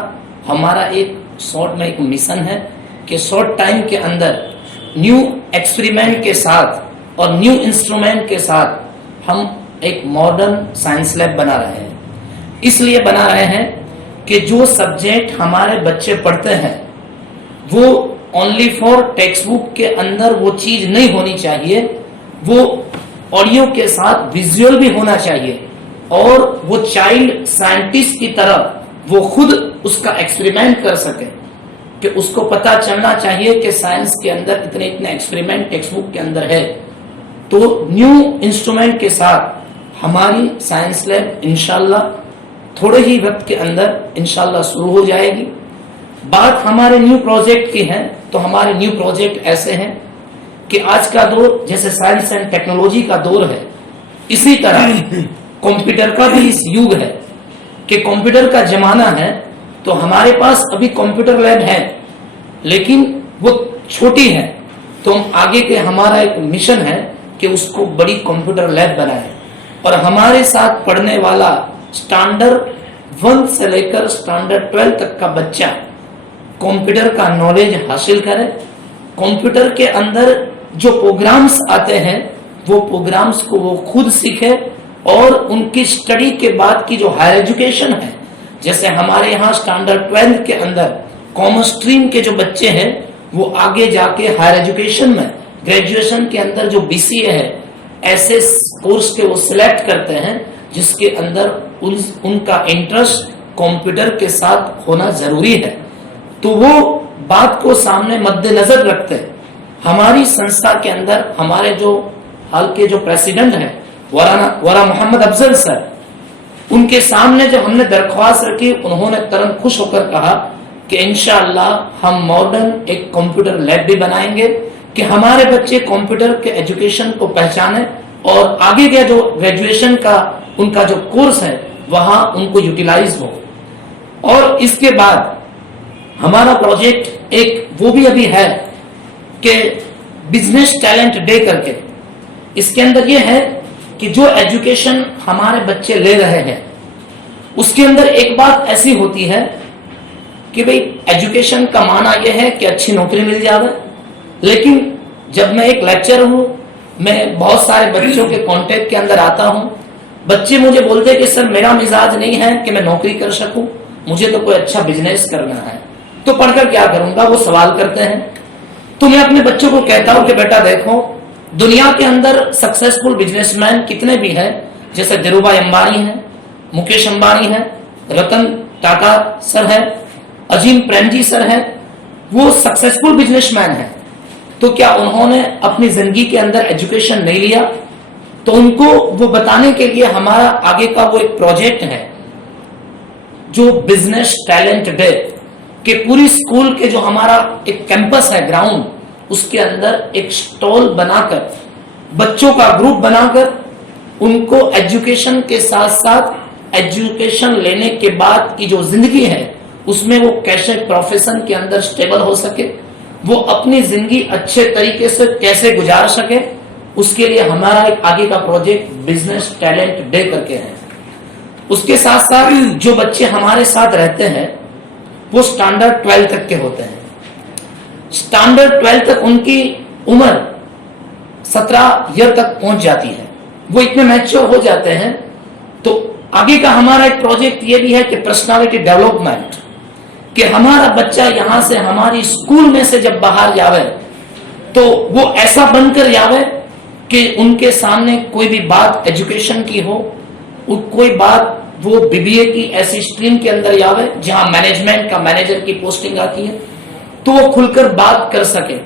हमारा एक शॉर्ट में एक मिशन है कि शॉर्ट टाइम के अंदर न्यू एक्सपेरिमेंट के साथ और न्यू इंस्ट्रूमेंट के साथ हम एक मॉडर्न साइंस लैब बना रहे हैं। इसलिए बना रहे हैं कि जो सब्जेक्ट हमारे बच्चे पढ़ते हैं वो ओनली फॉर टेक्स्ट बुक के अंदर वो चीज नहीं होनी चाहिए, वो ऑडियो के साथ विजुअल भी होना चाहिए और वो चाइल्ड साइंटिस्ट की तरह वो खुद उसका एक्सपेरिमेंट कर सके, कि उसको पता चलना चाहिए कि साइंस के अंदर इतने इतने एक्सपेरिमेंट टेक्स्ट बुक के अंदर है। तो न्यू इंस्ट्रूमेंट के साथ हमारी साइंस लैब इंशाल्लाह थोड़े ही वक्त के अंदर इंशाल्लाह शुरू हो जाएगी। बात हमारे न्यू प्रोजेक्ट की है, तो हमारे न्यू प्रोजेक्ट ऐसे हैं कि आज का दौर जैसे साइंस एंड टेक्नोलॉजी का दौर है, इसी तरह कंप्यूटर का भी इस युग है कि कंप्यूटर का जमाना है। तो हमारे पास अभी कंप्यूटर लैब है लेकिन वो छोटी है, तो हम आगे के हमारा एक मिशन है कि उसको बड़ी कंप्यूटर लैब बनाए और हमारे साथ पढ़ने वाला स्टैंडर्ड 1 से लेकर स्टैंडर्ड 12 तक का बच्चा कंप्यूटर का नॉलेज हासिल करे। कंप्यूटर के अंदर जो प्रोग्राम्स आते हैं वो प्रोग्राम्स को वो खुद सीखे और उनकी स्टडी के बाद की जो हायर एजुकेशन है, जैसे हमारे यहाँ स्टैंडर्ड 12 के अंदर कॉमर्स स्ट्रीम के जो बच्चे हैं वो आगे जाके हायर एजुकेशन में ग्रेजुएशन के अंदर जो BCA है ऐसे कोर्स के वो सिलेक्ट करते हैं जिसके अंदर उनका इंटरेस्ट कंप्यूटर के साथ होना जरूरी है। तो वो बात को सामने मद्देनजर रखते हमारी संस्था के अंदर हमारे जो हाल के जो प्रेसिडेंट हैं वरा मोहम्मद अफजल सर, उनके सामने जब हमने दरख्वास्त रखी उन्होंने तुरंत खुश होकर कहा कि इंशाअल्लाह हम मॉडर्न एक कंप्यूटर लैब भी बनाएंगे कि हमारे बच्चे कंप्यूटर के एजुकेशन को पहचाने और आगे का जो ग्रेजुएशन का उनका जो कोर्स है वहां उनको यूटिलाइज हो। और इसके बाद हमारा प्रोजेक्ट एक वो भी अभी है कि बिजनेस टैलेंट डे करके, इसके अंदर ये है कि जो एजुकेशन हमारे बच्चे ले रहे हैं उसके अंदर एक बात ऐसी होती है कि भाई एजुकेशन का माना यह है कि अच्छी नौकरी मिल जाए, लेकिन जब मैं एक लेक्चर हूं, मैं बहुत सारे बच्चों के कांटेक्ट के अंदर आता हूं, बच्चे मुझे बोलते हैं कि सर मेरा मिजाज नहीं है कि मैं नौकरी कर सकूं, मुझे तो कोई अच्छा बिजनेस करना है, तो पढ़कर क्या करूंगा, वो सवाल करते हैं। तो मैं अपने बच्चों को कहता हूं कि बेटा देखो दुनिया के अंदर सक्सेसफुल बिजनेसमैन कितने भी हैं, जैसे धीरूभाई अंबानी है, मुकेश अंबानी है, रतन टाटा सर है, अजीम प्रेमजी सर है, वो सक्सेसफुल बिजनेसमैन है। तो क्या उन्होंने अपनी जिंदगी के अंदर एजुकेशन नहीं लिया? तो उनको वो बताने के लिए हमारा आगे का वो एक प्रोजेक्ट है जो बिजनेस टैलेंट डे के पूरी स्कूल के जो हमारा एक कैंपस है ग्राउंड, उसके अंदर एक स्टॉल बनाकर बच्चों का ग्रुप बनाकर उनको एजुकेशन के साथ साथ एजुकेशन लेने के बाद की जो जिंदगी है उसमें वो कैसे प्रोफेशन के अंदर स्टेबल हो सके, वो अपनी जिंदगी अच्छे तरीके से कैसे गुजार सके, उसके लिए हमारा एक आगे का प्रोजेक्ट बिजनेस टैलेंट डे करके है। उसके साथ साथ जो बच्चे हमारे साथ रहते हैं वो स्टैंडर्ड 12 तक के होते हैं। स्टैंडर्ड 12 तक उनकी उम्र 17 ईयर तक पहुंच जाती है, वो इतने मैच्योर हो जाते हैं। तो आगे का हमारा एक प्रोजेक्ट ये भी है कि पर्सनालिटी डेवलपमेंट, कि हमारा बच्चा यहां से हमारी स्कूल में से जब बाहर जावे तो वो ऐसा बनकर जावे कि उनके सामने कोई भी बात एजुकेशन की हो, कोई बात वो बीबीए की ऐसी स्ट्रीम के अंदर जावे जहां मैनेजमेंट का मैनेजर की पोस्टिंग आती है, तो वो खुलकर बात कर सके,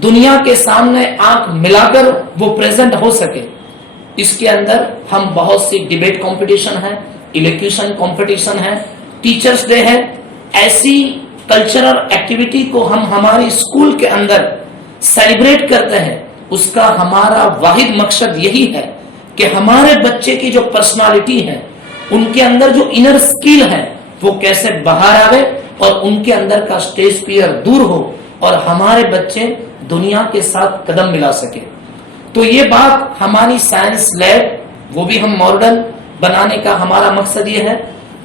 दुनिया के सामने आंख मिलाकर वो प्रेजेंट हो सके। इसके अंदर हम बहुत सी डिबेट कंपटीशन है, इलेक्ट्यूशन कंपटीशन है, टीचर्स डे है, ऐसी कल्चरल एक्टिविटी को हम हमारी स्कूल के अंदर सेलिब्रेट करते हैं। उसका हमारा वाहिद मकसद यही है कि हमारे बच्चे की जो पर्सनालिटी है, उनके अंदर जो इनर स्किल है वो कैसे बाहर आवे और उनके अंदर का स्टेज फियर दूर हो और हमारे बच्चे दुनिया के साथ कदम मिला सके। तो ये बात हमारी साइंस लैब, वो भी हम मॉडर्न बनाने का हमारा मकसद ये है,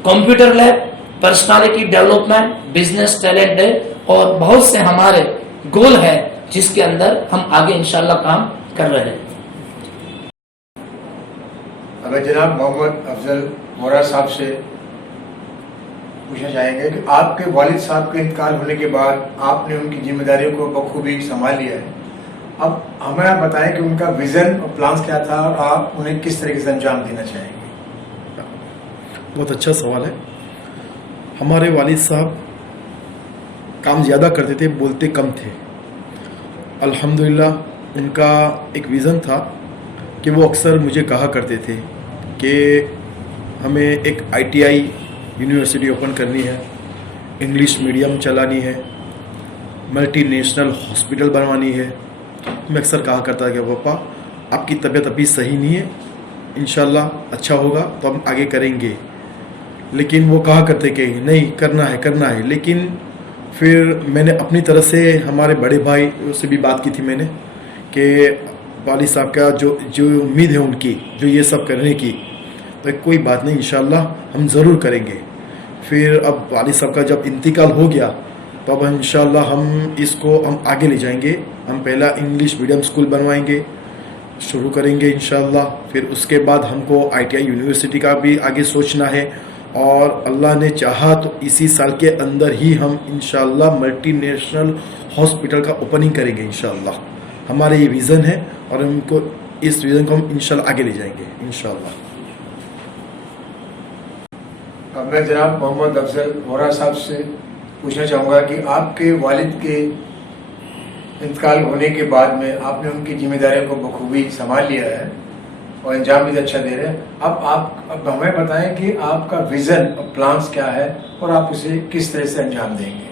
computer lab, personality development, business talent day और बहुत से हमारे गोल है जिसके अंदर हम आगे इंशाल्लाह काम कर रहे हैं। अगर जनाब मोहम्मद अफजल मोरा साहब से पूछना चाहेंगे कि आपके वालिद साहब के इंतकाल होने के बाद आपने उनकी जिम्मेदारियों को बखूबी संभाल लिया है, अब हमें आप बताएं कि उनका विजन और प्लान्स क्या था और आप उन्हें किस तरीके से अंजाम देना चाहेंगे। बहुत अच्छा सवाल है। हमारे वालिद साहब काम ज़्यादा करते थे, बोलते कम थे। अल्हम्दुलिल्लाह उनका एक विज़न था कि वो अक्सर मुझे कहा करते थे कि हमें एक ITI यूनिवर्सिटी ओपन करनी है, इंग्लिश मीडियम चलानी है, मल्टी नेशनल हॉस्पिटल बनवानी है। मैं अक्सर कहा करता कि पापा आपकी तबीयत अभी सही नहीं है, इंशाल्लाह अच्छा होगा तो हम आगे करेंगे। लेकिन वो कहा करते कि नहीं करना है। लेकिन फिर मैंने अपनी तरफ से हमारे बड़े भाई से भी बात की थी मैंने कि वालिद साहब का जो उम्मीद है उनकी जो ये सब करने की, तो कोई बात नहीं इंशाल्लाह हम ज़रूर करेंगे। फिर अब वालिद साहब का जब इंतकाल हो गया तो अब इंशाल्लाह हम इसको आगे ले जाएंगे। हम पहला इंग्लिश मीडियम स्कूल बनवाएंगे, शुरू करेंगे इंशाल्लाह। फिर उसके बाद हमको ITI यूनिवर्सिटी का भी आगे सोचना है और अल्लाह ने चाहा तो इसी साल के अंदर ही हम इंशाल्लाह मल्टी नेशनल हॉस्पिटल का ओपनिंग करेंगे इंशाल्लाह। हमारा ये विज़न है और हमको इस विज़न को हम इंशाल्लाह आगे ले जाएंगे इंशाल्लाह। अब मैं जनाब मोहम्मद अफजल मोरा साहब से पूछना चाहूँगा कि आपके वालिद के इंतकाल होने के बाद में आपने उनकी जिम्मेदारियों को बखूबी संभाल लिया है और अंजाम भी अच्छा दे रहे हैं। अब हमें बताएं कि आपका विजन और प्लान्स क्या है और आप उसे किस तरह से अंजाम देंगे।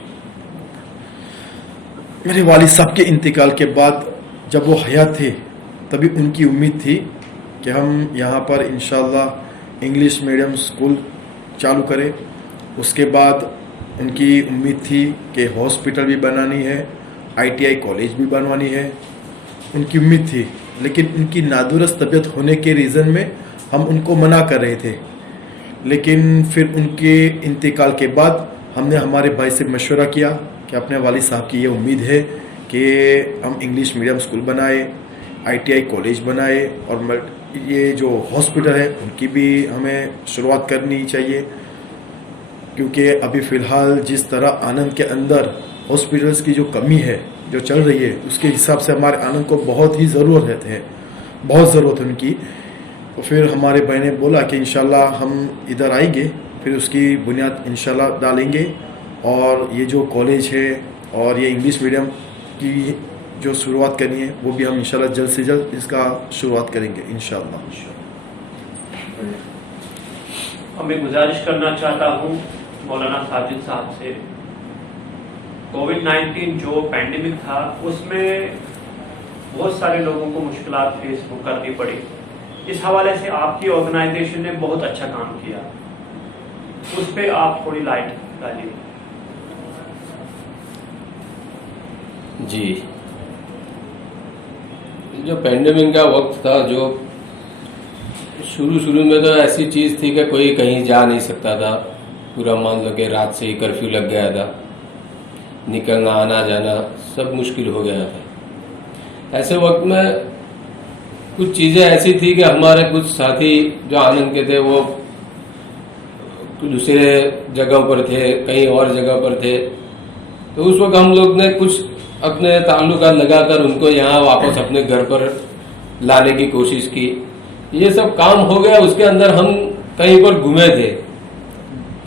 मेरे वालिद साहब के इंतकाल के बाद जब वो हयात थे तभी उनकी उम्मीद थी कि हम यहाँ पर इंशाल्लाह इंग्लिश मीडियम स्कूल चालू करें। उसके बाद उनकी उम्मीद थी कि हॉस्पिटल भी बनानी है, ITI कॉलेज भी बनवानी है, उनकी उम्मीद थी। लेकिन उनकी नादुरुस्त तबीयत होने के रीज़न में हम उनको मना कर रहे थे। लेकिन फिर उनके इंतकाल के बाद हमने हमारे भाई से मशवरा किया कि अपने वालिद साहब की ये उम्मीद है कि हम इंग्लिश मीडियम स्कूल बनाए, ITI कॉलेज बनाए और ये जो हॉस्पिटल है उनकी भी हमें शुरुआत करनी चाहिए। क्योंकि अभी फ़िलहाल जिस तरह आनंद के अंदर हॉस्पिटल्स की जो कमी है जो चल रही है, उसके हिसाब से हमारे आनंद को बहुत ही ज़रूरत है, बहुत ज़रूरत है उनकी। तो फिर हमारे भाई ने बोला कि इंशाल्लाह हम इधर आएंगे, फिर उसकी बुनियाद इंशाल्लाह डालेंगे और ये जो कॉलेज है और ये इंग्लिश मीडियम की जो शुरुआत करनी है वो भी हम इंशाल्लाह जल्द से जल्द इसका शुरुआत करेंगे इंशाल्लाह। मैं गुजारिश करना चाहता हूँ मौलाना साजिद साहब से कोविड-19 जो पैंडेमिक था उसमें बहुत सारे लोगों को मुश्किलात फेस करनी पड़ी। इस हवाले से आपकी ऑर्गेनाइजेशन ने बहुत अच्छा काम किया, उस पर आप थोड़ी लाइट डालिए। जी, जो पैंडेमिक का वक्त था, जो शुरू में तो ऐसी चीज़ थी कि कोई कहीं जा नहीं सकता था। पूरा मान लो कि रात से ही कर्फ्यू लग गया था, निकलना आना जाना सब मुश्किल हो गया था। ऐसे वक्त में कुछ चीज़ें ऐसी थी कि हमारे कुछ साथी जो आनंद के थे वो दूसरे जगह पर थे, कहीं और जगह पर थे। तो उस वक्त हम लोग ने कुछ अपने ताल्लुकात लगाकर उनको यहाँ वापस अपने घर पर लाने की कोशिश की। ये सब काम हो गया। उसके अंदर हम कहीं पर घूमे थे,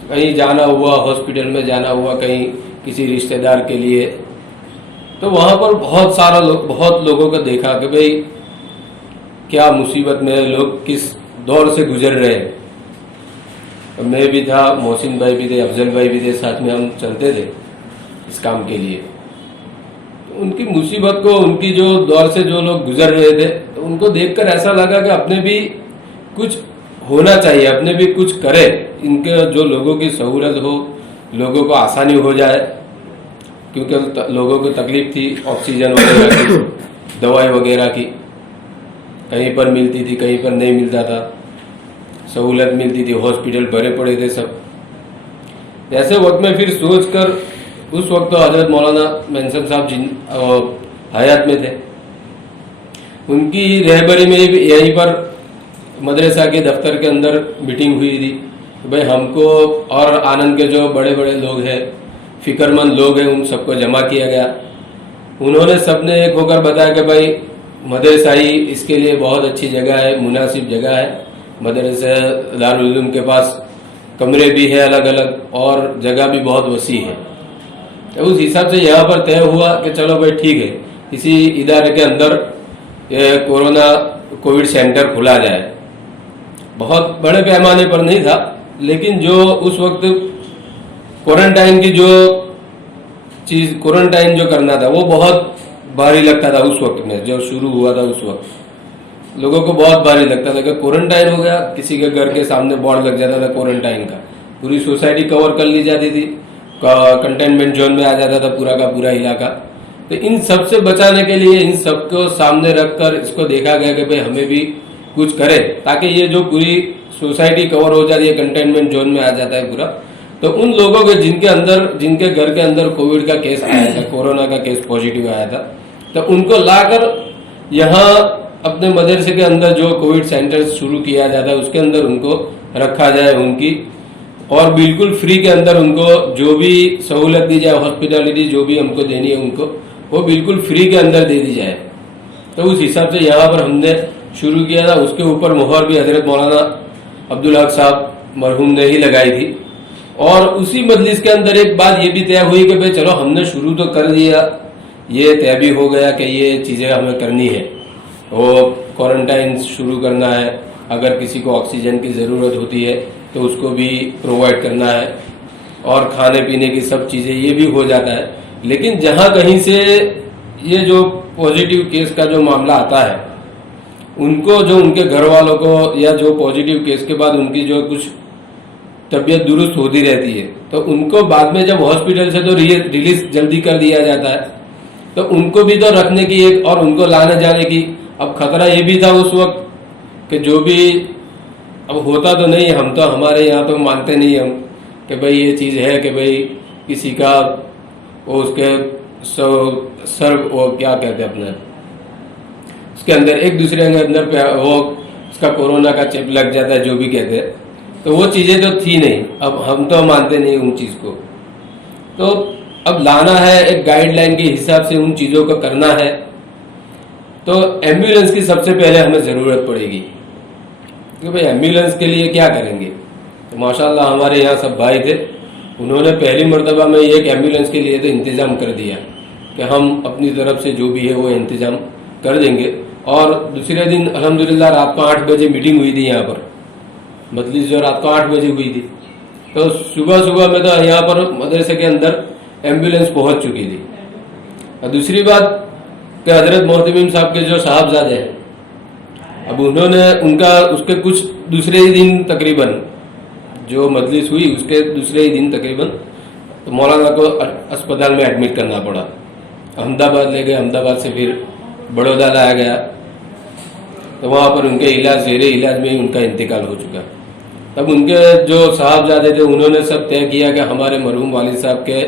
कहीं जाना हुआ, हॉस्पिटल में जाना हुआ, कहीं किसी रिश्तेदार के लिए। तो वहाँ पर बहुत लोगों को देखा कि भाई क्या मुसीबत में लोग किस दौर से गुजर रहे हैं। मैं भी था, मोहसिन भाई भी थे, अफजल भाई भी थे, साथ में हम चलते थे इस काम के लिए। तो उनकी मुसीबत को, उनकी जो दौर से जो लोग गुजर रहे थे, तो उनको देखकर ऐसा लगा कि अपने भी कुछ होना चाहिए, अपने भी कुछ करें, इनके जो लोगों की सहूलत हो, लोगों को आसानी हो जाए। क्योंकि लोगों को तकलीफ थी ऑक्सीजन वगैरह की, दवाई वगैरह की, कहीं पर मिलती थी, कहीं पर नहीं मिलता था, सहूलत मिलती थी, हॉस्पिटल भरे पड़े थे सब। ऐसे वक्त में फिर सोचकर, उस वक्त तो हजरत मौलाना मेंशन साहब जिन हयात में थे, उनकी रहबरी में यहीं पर मदरसा के दफ्तर के अंदर मीटिंग हुई थी। भाई हमको और आनंद के जो बड़े बड़े लोग हैं, फिक्रमंद लोग हैं, उन सबको जमा किया गया। उन्होंने सबने एक होकर बताया कि भाई मदरसा ही इसके लिए बहुत अच्छी जगह है, मुनासिब जगह है। मदरसा दारुल उलूम के पास कमरे भी है अलग अलग और जगह भी बहुत वसी है। तो उस हिसाब से यहाँ पर तय हुआ कि चलो भाई ठीक है, इसी इदारे के अंदर कोविड सेंटर खुला जाए। बहुत बड़े पैमाने पर नहीं था, लेकिन जो उस वक्त क्वारंटाइन की जो चीज, क्वारंटाइन जो करना था वो बहुत भारी लगता था। उस वक्त में जो शुरू हुआ था, उस वक्त लोगों को बहुत भारी लगता था कि क्वारंटाइन हो गया, किसी के घर के सामने बोर्ड लग जाता था क्वारंटाइन का, पूरी सोसाइटी कवर कर ली जाती थी, कंटेनमेंट जोन में आ जाता था पूरा का पूरा इलाका। तो इन सब से बचाने के लिए इन सबको सामने रखकर इसको देखा गया कि भाई हमें भी कुछ करें, ताकि ये जो पूरी सोसाइटी कवर हो जाती है, कंटेनमेंट जोन में आ जाता है पूरा। तो उन लोगों के जिनके घर के अंदर कोविड का केस आया था, कोरोना का केस पॉजिटिव आया था, तो उनको लाकर यहाँ अपने मदरसे के अंदर जो कोविड सेंटर शुरू किया जाता है उसके अंदर उनको रखा जाए उनकी, और बिल्कुल फ्री के अंदर उनको जो भी सहूलत दी जाए, हॉस्पिटलिटी जो भी हमको देनी है उनको, वो बिल्कुल फ्री के अंदर दे दी जाए। तो उस हिसाब से यहाँ पर हमने शुरू किया था। उसके ऊपर मोहर भी हजरत मौलाना अब्दुल हक साहब मरहूम ने ही लगाई थी। और उसी मजलिस के अंदर एक बात ये भी तय हुई कि भाई चलो हमने शुरू तो कर दिया, ये तय भी हो गया कि ये चीज़ें हमें करनी है, वो क्वारंटाइन शुरू करना है, अगर किसी को ऑक्सीजन की ज़रूरत होती है तो उसको भी प्रोवाइड करना है, और खाने पीने की सब चीज़ें ये भी हो जाता है। लेकिन जहाँ कहीं से ये जो पॉजिटिव केस का जो मामला आता है, उनको जो उनके घर वालों को, या जो पॉजिटिव केस के बाद उनकी जो कुछ तबीयत दुरुस्त होती रहती है, तो उनको बाद में जब हॉस्पिटल से तो रिलीज जल्दी कर दिया जाता है, तो उनको भी तो रखने की एक, और उनको लाने जाने की अब खतरा ये भी था उस वक्त कि जो भी अब होता तो नहीं, हम तो हमारे यहाँ तो मानते नहीं हम कि भाई ये चीज़ है कि भाई किसी का वो उसके सर वो क्या कहते हैं अपने उसके अंदर एक दूसरे के अंदर वो उसका कोरोना का चिप लग जाता है, जो भी कहते हैं। तो वो चीज़ें तो थी नहीं, अब हम तो मानते नहीं उन चीज़ को। तो अब लाना है एक गाइडलाइन के हिसाब से, उन चीज़ों को करना है, तो एम्बुलेंस की सबसे पहले हमें ज़रूरत पड़ेगी कि भाई एम्बुलेंस के लिए क्या करेंगे। तो माशाल्लाह हमारे यहाँ सब भाई थे, उन्होंने पहली मर्तबा में एक एम्बुलेंस के लिए तो इंतज़ाम कर दिया कि हम अपनी तरफ से जो भी है वो इंतज़ाम कर देंगे। और दूसरे दिन अल्हम्दुलिल्लाह रात को 8 बजे मीटिंग हुई थी यहाँ पर, मजलिस जो रात को 8 बजे हुई थी, तो सुबह सुबह में तो यहाँ पर मदरसे के अंदर एम्बुलेंस पहुंच चुकी थी। और दूसरी बात कि हजरत मोहतमीम साहब के जो साहबजादे हैं, अब उन्होंने उसके कुछ दूसरे ही दिन तकरीबन जो मजलिस हुई उसके दूसरे ही दिन तकरीबन तो मौलाना को अस्पताल में एडमिट करना पड़ा। अहमदाबाद ले गए, अहमदाबाद से फिर बड़ौदा लाया गया, तो वहाँ पर उनके ज़ेरे इलाज में ही उनका इंतकाल हो चुका। तब उनके जो साहबजादे थे उन्होंने सब तय किया कि हमारे मरहूम वालिद साहब के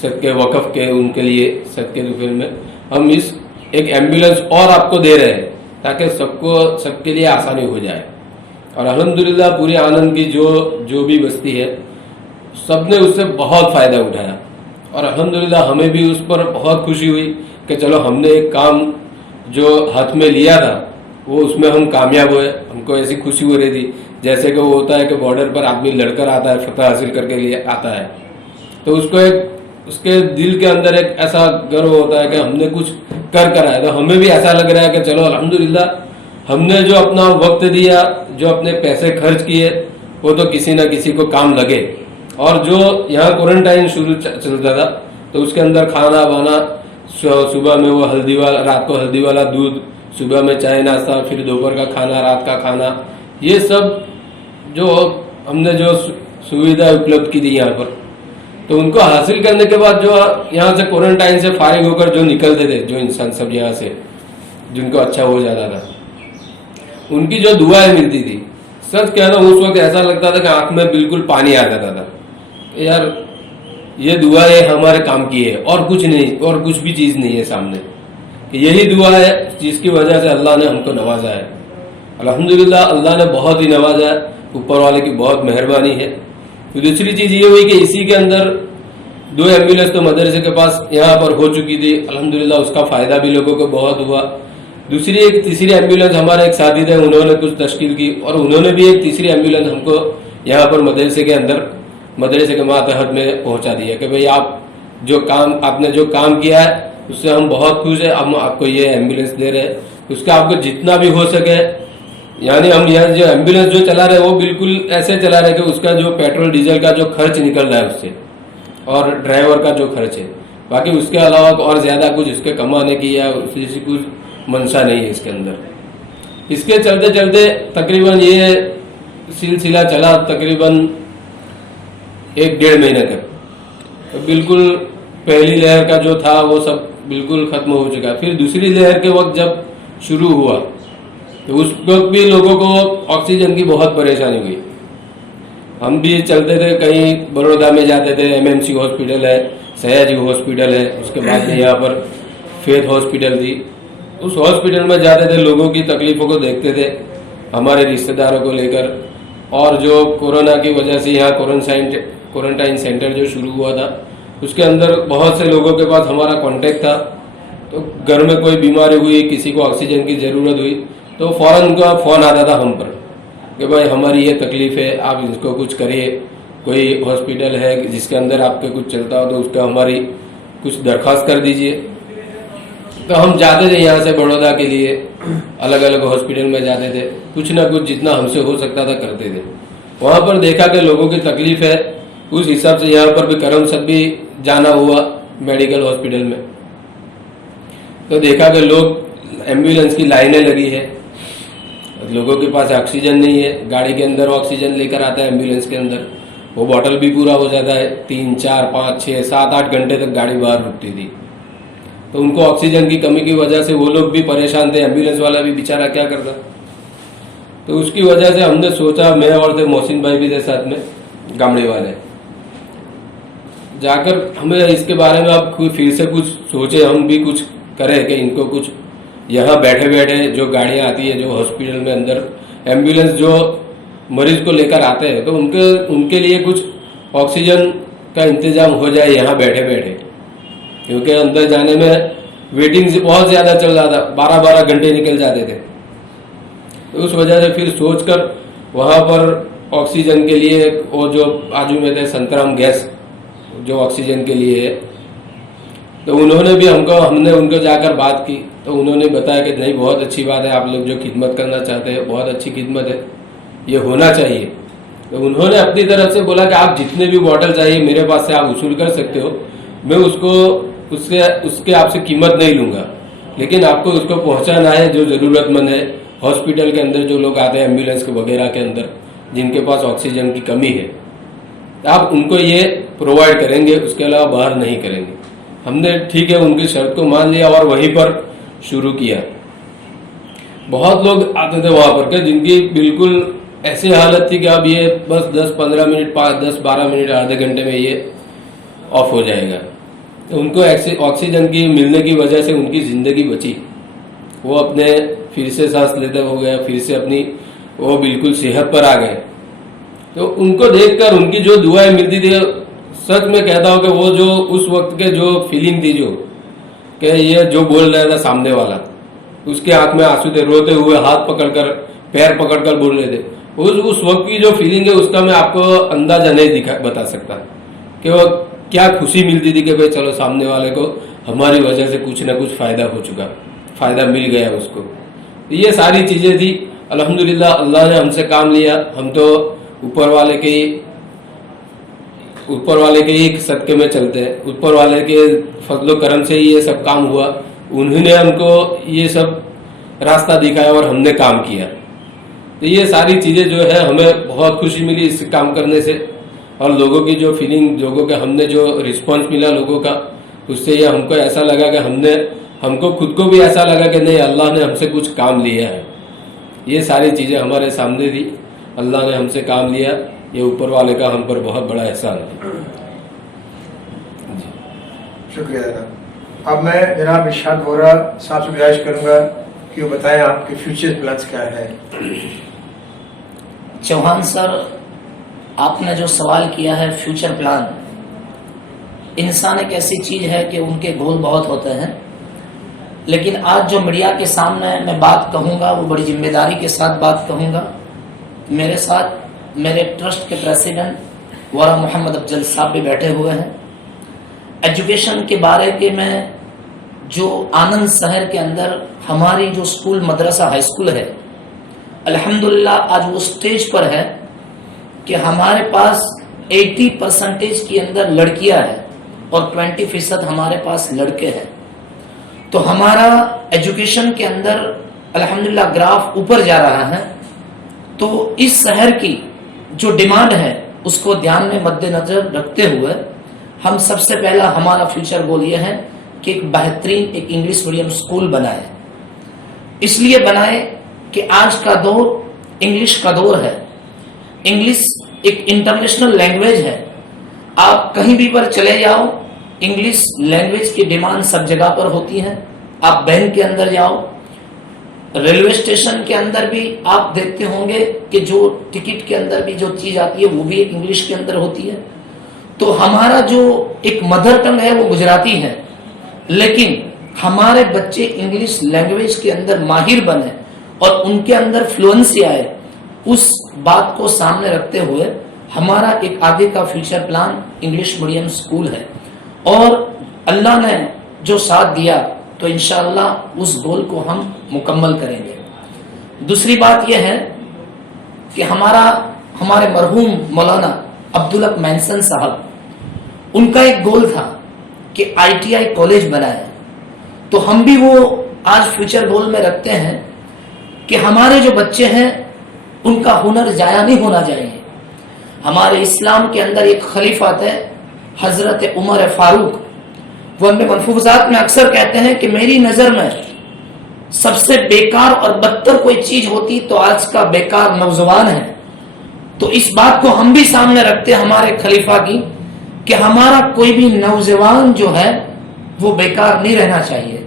सदके वक़फ़ के उनके लिए सदके दुफिल में हम इस एक एम्बुलेंस और आपको दे रहे हैं ताकि सबके लिए आसानी हो जाए। और अल्हम्दुलिल्लाह पूरे आनंद की जो भी बस्ती है सब ने उससे बहुत फ़ायदा उठाया। और अल्हम्दुलिल्लाह हमें भी उस पर बहुत खुशी हुई कि चलो हमने एक काम जो हाथ में लिया था वो उसमें हम कामयाब हुए। हमको ऐसी खुशी हो रही थी जैसे कि वो होता है कि बॉर्डर पर आदमी लड़कर आता है, फतह हासिल करके लिए आता है, तो उसको उसके दिल के अंदर एक ऐसा गर्व होता है कि हमने कुछ कर आया। तो हमें भी ऐसा लग रहा है कि चलो अल्हम्दुलिल्लाह हमने जो अपना वक्त दिया, जो अपने पैसे खर्च किए, वो तो किसी न किसी को काम लगे। और जो यहाँ क्वारंटाइन शुरू चलता था तो उसके अंदर खाना बाना, सुबह में वो हल्दी वाला, रात को हल्दी वाला दूध, सुबह में चाय नाश्ता, फिर दोपहर का खाना, रात का खाना, ये सब जो हमने जो सुविधा उपलब्ध की थी यहाँ पर, तो उनको हासिल करने के बाद जो यहाँ से क्वारंटाइन से फारिग होकर जो निकलते थे जो इंसान सब यहाँ से, जिनको अच्छा हो जाता था, उनकी जो दुआएं मिलती थी, सच कह रहा हूँ उस वक्त ऐसा लगता था कि आंख में बिल्कुल पानी आ जाता था। यार ये दुआएं हमारे काम की है और कुछ नहीं, और कुछ भी चीज़ नहीं है सामने, यही दुआ है जिसकी वजह से अल्लाह ने हमको नवाजा है। अल्हम्दुलिल्लाह अल्लाह ने बहुत ही नवाजा है, ऊपर वाले की बहुत मेहरबानी है। तो दूसरी चीज़ ये हुई कि इसी के अंदर 2 एम्बुलेंस तो मदरसे के पास यहाँ पर हो चुकी थी, अल्हम्दुलिल्लाह उसका फ़ायदा भी लोगों को बहुत हुआ। दूसरी एक तीसरी एम्बुलेंस हमारे एक साथी थे, उन्होंने कुछ तश्कील की और उन्होंने भी एक तीसरी एम्बुलेंस हमको यहाँ पर मदरसे के अंदर, मदरसे के मातहत में पहुँचा दिया कि भाई आपने जो काम किया है उससे हम बहुत खुश हैं, हम आपको ये एम्बुलेंस दे रहे हैं, उसका आपको जितना भी हो सके, यानी हम यहाँ जो एम्बुलेंस जो चला रहे हैं वो बिल्कुल ऐसे चला रहे हैं कि उसका जो पेट्रोल डीजल का जो खर्च निकल रहा है उससे, और ड्राइवर का जो खर्च है, बाकी उसके अलावा और ज़्यादा कुछ इसके कमाने की या किसी कुछ मंशा नहीं है इसके अंदर। इसके चलते चलते तकरीबन ये सिलसिला चला तकरीबन 1-1.5 महीने तक, तो बिल्कुल पहली लहर का जो था वो सब बिल्कुल ख़त्म हो चुका। फिर दूसरी लहर के वक्त जब शुरू हुआ तो उस वक्त भी लोगों को ऑक्सीजन की बहुत परेशानी हुई। हम भी चलते थे, कहीं बड़ौदा में जाते थे, MMC हॉस्पिटल है, सयाजी हॉस्पिटल है, उसके बाद में यहाँ पर फेथ हॉस्पिटल थी, उस हॉस्पिटल में जाते थे, लोगों की तकलीफ़ों को देखते थे, हमारे रिश्तेदारों को लेकर। और जो कोरोना की वजह से यहाँ क्वारंटाइन सेंटर जो शुरू हुआ था उसके अंदर बहुत से लोगों के पास हमारा कांटेक्ट था, तो घर में कोई बीमारी हुई, किसी को ऑक्सीजन की ज़रूरत हुई तो फ़ौरन उनका फ़ोन आता था हम पर कि भाई हमारी ये तकलीफ़ है, आप इसको कुछ करिए, कोई हॉस्पिटल है जिसके अंदर आपके कुछ चलता हो तो उसका हमारी कुछ दरख्वास्त कर दीजिए। तो हम जाते थे यहाँ से बड़ौदा के लिए, अलग अलग हॉस्पिटल में जाते थे, कुछ ना कुछ जितना हमसे हो सकता था करते थे। वहाँ पर देखा कि लोगों की तकलीफ़ है, उस हिसाब से यहाँ पर भी करमसद भी जाना हुआ मेडिकल हॉस्पिटल में, तो देखा कि लोग एम्बुलेंस की लाइनें लगी है, लोगों के पास ऑक्सीजन नहीं है, गाड़ी के अंदर ऑक्सीजन लेकर आता है एम्बुलेंस के अंदर, वो बॉटल भी पूरा हो जाता है, 3, 4, 5, 6, 7, 8 घंटे तक गाड़ी बाहर रुकती थी। तो उनको ऑक्सीजन की कमी की वजह से वो लोग भी परेशान थे, एम्बुलेंस वाला भी बेचारा क्या करता। तो उसकी वजह से हमने सोचा, मैं और थे मोहसिन भाई भी थे साथ में, गामड़े वाले, जाकर हमें इसके बारे में अब फिर से कुछ सोचे, हम भी कुछ करें कि इनको कुछ यहाँ बैठे बैठे जो गाड़ियाँ आती है, जो हॉस्पिटल में अंदर एम्बुलेंस जो मरीज को लेकर आते हैं, तो उनके लिए कुछ ऑक्सीजन का इंतजाम हो जाए यहाँ बैठे बैठे, क्योंकि अंदर जाने में वेटिंग से बहुत ज़्यादा चल रहा था, 12-12 घंटे निकल जाते थे। तो उस वजह से फिर सोचकर वहाँ पर ऑक्सीजन के लिए वो जो बाजू में थे संतराम गैस जो ऑक्सीजन के लिए है, तो उन्होंने भी हमने उनको जाकर बात की, तो उन्होंने बताया कि नहीं बहुत अच्छी बात है, आप लोग जो खिदमत करना चाहते हैं बहुत अच्छी खिदमत है, ये होना चाहिए। तो उन्होंने अपनी तरफ से बोला कि आप जितने भी बॉटल चाहिए मेरे पास से आप वसूल कर सकते हो, मैं उसके आपसे कीमत नहीं लूँगा, लेकिन आपको उसको पहुँचाना है जो ज़रूरतमंद है। हॉस्पिटल के अंदर जो लोग आते हैं एम्बुलेंस के वगैरह के अंदर, जिनके पास ऑक्सीजन की कमी है, आप उनको ये प्रोवाइड करेंगे, उसके अलावा बाहर नहीं करेंगे। हमने ठीक है उनकी शर्त को मान लिया और वहीं पर शुरू किया। बहुत लोग आते थे वहाँ पर के जिनकी बिल्कुल ऐसी हालत थी कि अब ये बस 10-15 मिनट 10-12 मिनट आधे घंटे में ये ऑफ हो जाएगा। तो उनको ऑक्सीजन की मिलने की वजह से उनकी ज़िंदगी बची, वो अपने फिर से सांस लेते हो गए, फिर से अपनी वो बिल्कुल सेहत पर आ गए। तो उनको देखकर उनकी जो दुआएं मिलती थी, सच में कहता हूँ कि वो जो उस वक्त के जो फीलिंग थी, जो कि ये जो बोल रहा था सामने वाला, उसके आंख में आंसू थे, रोते हुए हाथ पकड़कर पैर पकड़कर बोल रहे थे। उस वक्त की जो फीलिंग है उसका मैं आपको अंदाजा नहीं बता सकता कि वो क्या खुशी मिलती थी कि भाई चलो सामने वाले को हमारी वजह से कुछ ना कुछ फायदा हो चुका, फायदा मिल गया उसको। तो ये सारी चीजें थी। अल्हम्दुलिल्लाह अल्लाह ने हमसे काम लिया। हम तो ऊपर वाले के ही सदके में चलते हैं, ऊपर वाले के फजलो करम से ही ये सब काम हुआ। उन्होंने हमको ये सब रास्ता दिखाया और हमने काम किया। तो ये सारी चीजें जो है हमें बहुत खुशी मिली इस काम करने से, और लोगों की जो फीलिंग, लोगों के हमने जो रिस्पांस मिला लोगों का, उससे ये हमको ऐसा लगा कि हमको खुद को भी ऐसा लगा कि नहीं, अल्लाह ने हमसे कुछ काम लिया है। ये सारी चीजें हमारे सामने थी, अल्लाह ने हमसे काम लिया। ये ऊपर वाले का हम पर बहुत बड़ा एहसान है। शुक्रिया जनाब। अब मैं जनाब इरशाद वोरा साहब से गुजारिश करूंगा कि वो बताएं आपके फ्यूचर प्लान्स क्या है। चौहान सर, आपने जो सवाल किया है फ्यूचर प्लान, इंसान एक ऐसी चीज है कि उनके गोल बहुत होते हैं, लेकिन आज जो मीडिया के सामने मैं बात कहूंगा वो बड़ी जिम्मेदारी के साथ बात कहूंगा। मेरे साथ मेरे ट्रस्ट के प्रेसिडेंट वरा मोहम्मद अफजल साहब भी बैठे हुए हैं। एजुकेशन के बारे के में जो आनंद शहर के अंदर हमारी जो स्कूल मदरसा हाई स्कूल है, अल्हम्दुलिल्लाह आज वो स्टेज पर है कि हमारे पास 80% के अंदर लड़कियां हैं और 20% हमारे पास लड़के हैं। तो हमारा एजुकेशन के अंदर अल्हम्दुलिल्लाह ग्राफ ऊपर जा रहा है। तो इस शहर की जो डिमांड है उसको ध्यान में मद्देनजर रखते हुए हम सबसे पहला हमारा फ्यूचर गोल ये है कि एक बेहतरीन एक इंग्लिश मीडियम स्कूल बनाए। इसलिए बनाए कि आज का दौर इंग्लिश का दौर है। इंग्लिश एक इंटरनेशनल लैंग्वेज है। आप कहीं भी पर चले जाओ, इंग्लिश लैंग्वेज की डिमांड सब जगह पर होती है। आप बैंक के अंदर जाओ, रेलवे स्टेशन के अंदर भी आप देखते होंगे कि जो टिकट के अंदर भी जो चीज आती है वो भी एक इंग्लिश के अंदर होती है। तो हमारा जो एक मदर टंग है वो गुजराती है, लेकिन हमारे बच्चे इंग्लिश लैंग्वेज के अंदर माहिर बने और उनके अंदर फ्लुएंसी आए, उस बात को सामने रखते हुए हमारा एक आगे का future plan English medium school है। और अल्लाह ने जो साथ दिया तो इंशाअल्लाह उस गोल को हम मुकम्मल करेंगे। दूसरी बात यह है कि हमारे मरहूम मौलाना अब्दुल हक मैंसन साहब, उनका एक गोल था कि ITI कॉलेज बनाए। तो हम भी वो आज फ्यूचर गोल में रखते हैं कि हमारे जो बच्चे हैं उनका हुनर जाया नहीं होना चाहिए। हमारे इस्लाम के अंदर एक खलीफा थे हजरत उमर फारूक, वो अपने मनफूजात में अक्सर कहते हैं कि मेरी नजर में सबसे बेकार और बदतर कोई चीज होती तो आज का बेकार नौजवान है। तो इस बात को हम भी सामने रखते हैं हमारे खलीफा की कि हमारा कोई भी नौजवान जो है वो बेकार नहीं रहना चाहिए।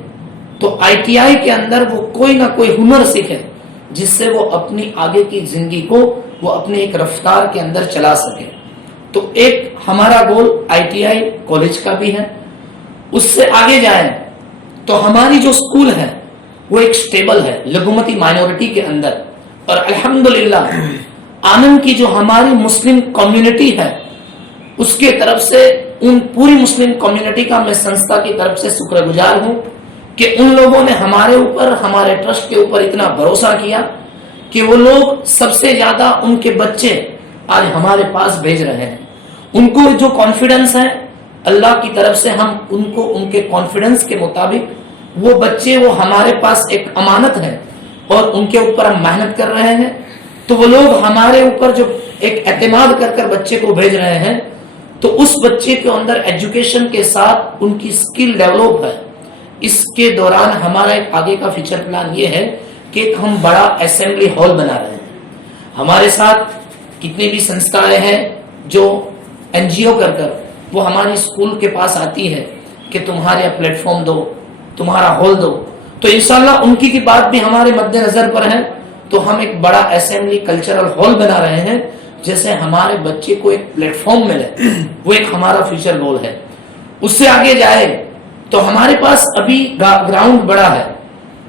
तो ITI के अंदर वो कोई ना कोई हुनर सीखे जिससे वो अपनी आगे की जिंदगी को वो अपने एक रफ्तार के अंदर चला सके। तो एक हमारा गोल ITI कॉलेज का भी है। उससे आगे जाए तो हमारी जो स्कूल है वो एक स्टेबल है लघुमती माइनॉरिटी के अंदर, और अल्हम्दुलिल्लाह आनंद की जो हमारी मुस्लिम कम्युनिटी है उसके तरफ से, उन पूरी मुस्लिम कम्युनिटी का मैं संस्था की तरफ से शुक्रगुजार हूं कि उन लोगों ने हमारे ऊपर, हमारे ट्रस्ट के ऊपर इतना भरोसा किया कि वो लोग सबसे ज्यादा उनके बच्चे आज हमारे पास भेज रहे हैं। उनको जो कॉन्फिडेंस है अल्लाह की तरफ से, हम उनको उनके कॉन्फिडेंस के मुताबिक वो बच्चे वो हमारे पास एक अमानत है और उनके ऊपर हम मेहनत कर रहे हैं। तो वो लोग हमारे ऊपर जो एक एतमाद कर कर बच्चे को भेज रहे हैं, तो उस बच्चे के अंदर एजुकेशन के साथ उनकी स्किल डेवलप है। इसके दौरान हमारा एक आगे का फ्यूचर प्लान ये है कि हम बड़ा असेंबली हॉल बना रहे हैं। हमारे साथ कितनी भी संस्थाएं हैं जो एनजीओ कर कर वो हमारी स्कूल के पास आती है कि तुम्हारे प्लेटफॉर्म दो, तुम्हारा हॉल दो, तो इंशाल्लाह उनकी की बात भी हमारे मद्देनजर पर है। तो हम एक बड़ा असेंबली कल्चरल हॉल बना रहे हैं, जैसे हमारे बच्चे को एक प्लेटफॉर्म मिले, वो एक हमारा फ्यूचर गोल है। उससे आगे जाए तो हमारे पास अभी ग्राउंड बड़ा है,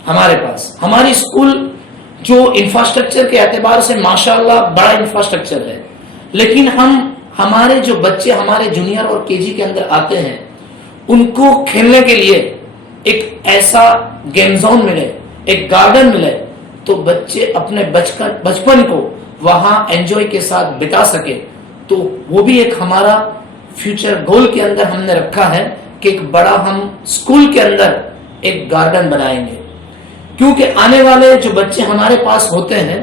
हमारे पास हमारी स्कूल जो इंफ्रास्ट्रक्चर के एतबार से माशाल्लाह बड़ा इंफ्रास्ट्रक्चर है, लेकिन हमारे जो बच्चे हमारे जूनियर और केजी के अंदर आते हैं, उनको खेलने के लिए एक ऐसा गेम जोन मिले, एक गार्डन मिले, तो बच्चे अपने बचपन को वहां एंजॉय के साथ बिता सके। तो वो भी एक हमारा फ्यूचर गोल के अंदर हमने रखा है कि एक बड़ा हम स्कूल के अंदर एक गार्डन बनाएंगे, क्योंकि आने वाले जो बच्चे हमारे पास होते हैं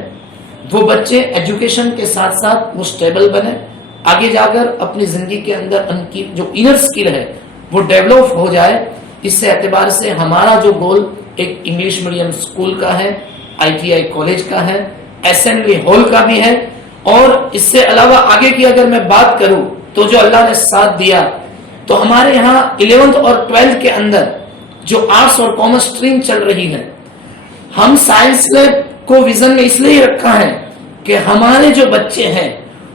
वो बच्चे एजुकेशन के साथ साथ वो स्टेबल बने, आगे जाकर अपनी जिंदगी के अंदर उनकी जो इनर स्किल है वो डेवलप हो जाए। इससे एतबार से हमारा जो गोल एक इंग्लिश मीडियम स्कूल का है, ITI कॉलेज का है, असेंबली हॉल का भी है। और इससे अलावा आगे की अगर मैं बात करूं तो जो अल्लाह ने साथ दिया, तो हमारे यहाँ 11th और 12th के अंदर जो आर्ट्स और कॉमर्स स्ट्रीम चल रही है, हम साइंस लैब को विजन में इसलिए रखा है कि हमारे जो बच्चे हैं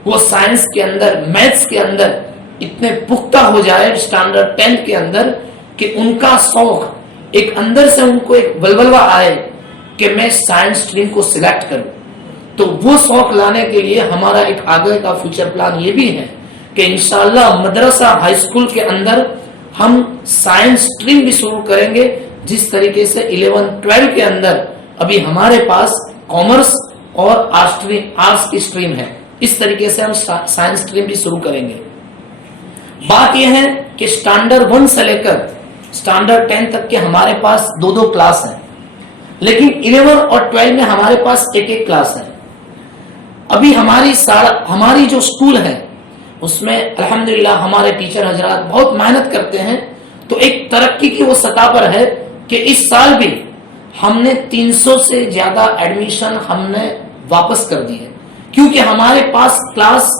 वो साइंस के अंदर, मैथ्स के अंदर इतने पुख्ता हो जाए स्टैंडर्ड 10th के अंदर कि उनका शौक एक अंदर से उनको एक बलबला आए कि मैं साइंस स्ट्रीम को सिलेक्ट करूं। तो वो शौक लाने के लिए हमारा एक आगे का फ्यूचर प्लान ये भी है कि इंशाल्लाह मदरसा हाई स्कूल के अंदर हम साइंस स्ट्रीम भी शुरू करेंगे, जिस तरीके से 11-12 के अंदर अभी हमारे पास कॉमर्स और आर्ट्स की स्ट्रीम है, इस तरीके से हम साइंस स्ट्रीम भी शुरू करेंगे। बात यह है कि स्टैंडर्ड 1 से लेकर स्टैंडर्ड 10 तक के हमारे पास 2-2 क्लास हैं, लेकिन 11 और 12 में हमारे पास 1-1 क्लास है। अभी हमारी जो स्कूल है उसमें अल्हम्दुलिल्लाह हमारे टीचर हजरात बहुत मेहनत करते हैं। तो एक तरक्की की वो सतह पर है कि इस साल भी हमने 300 से ज्यादा एडमिशन हमने वापस कर दिए, क्योंकि हमारे पास क्लास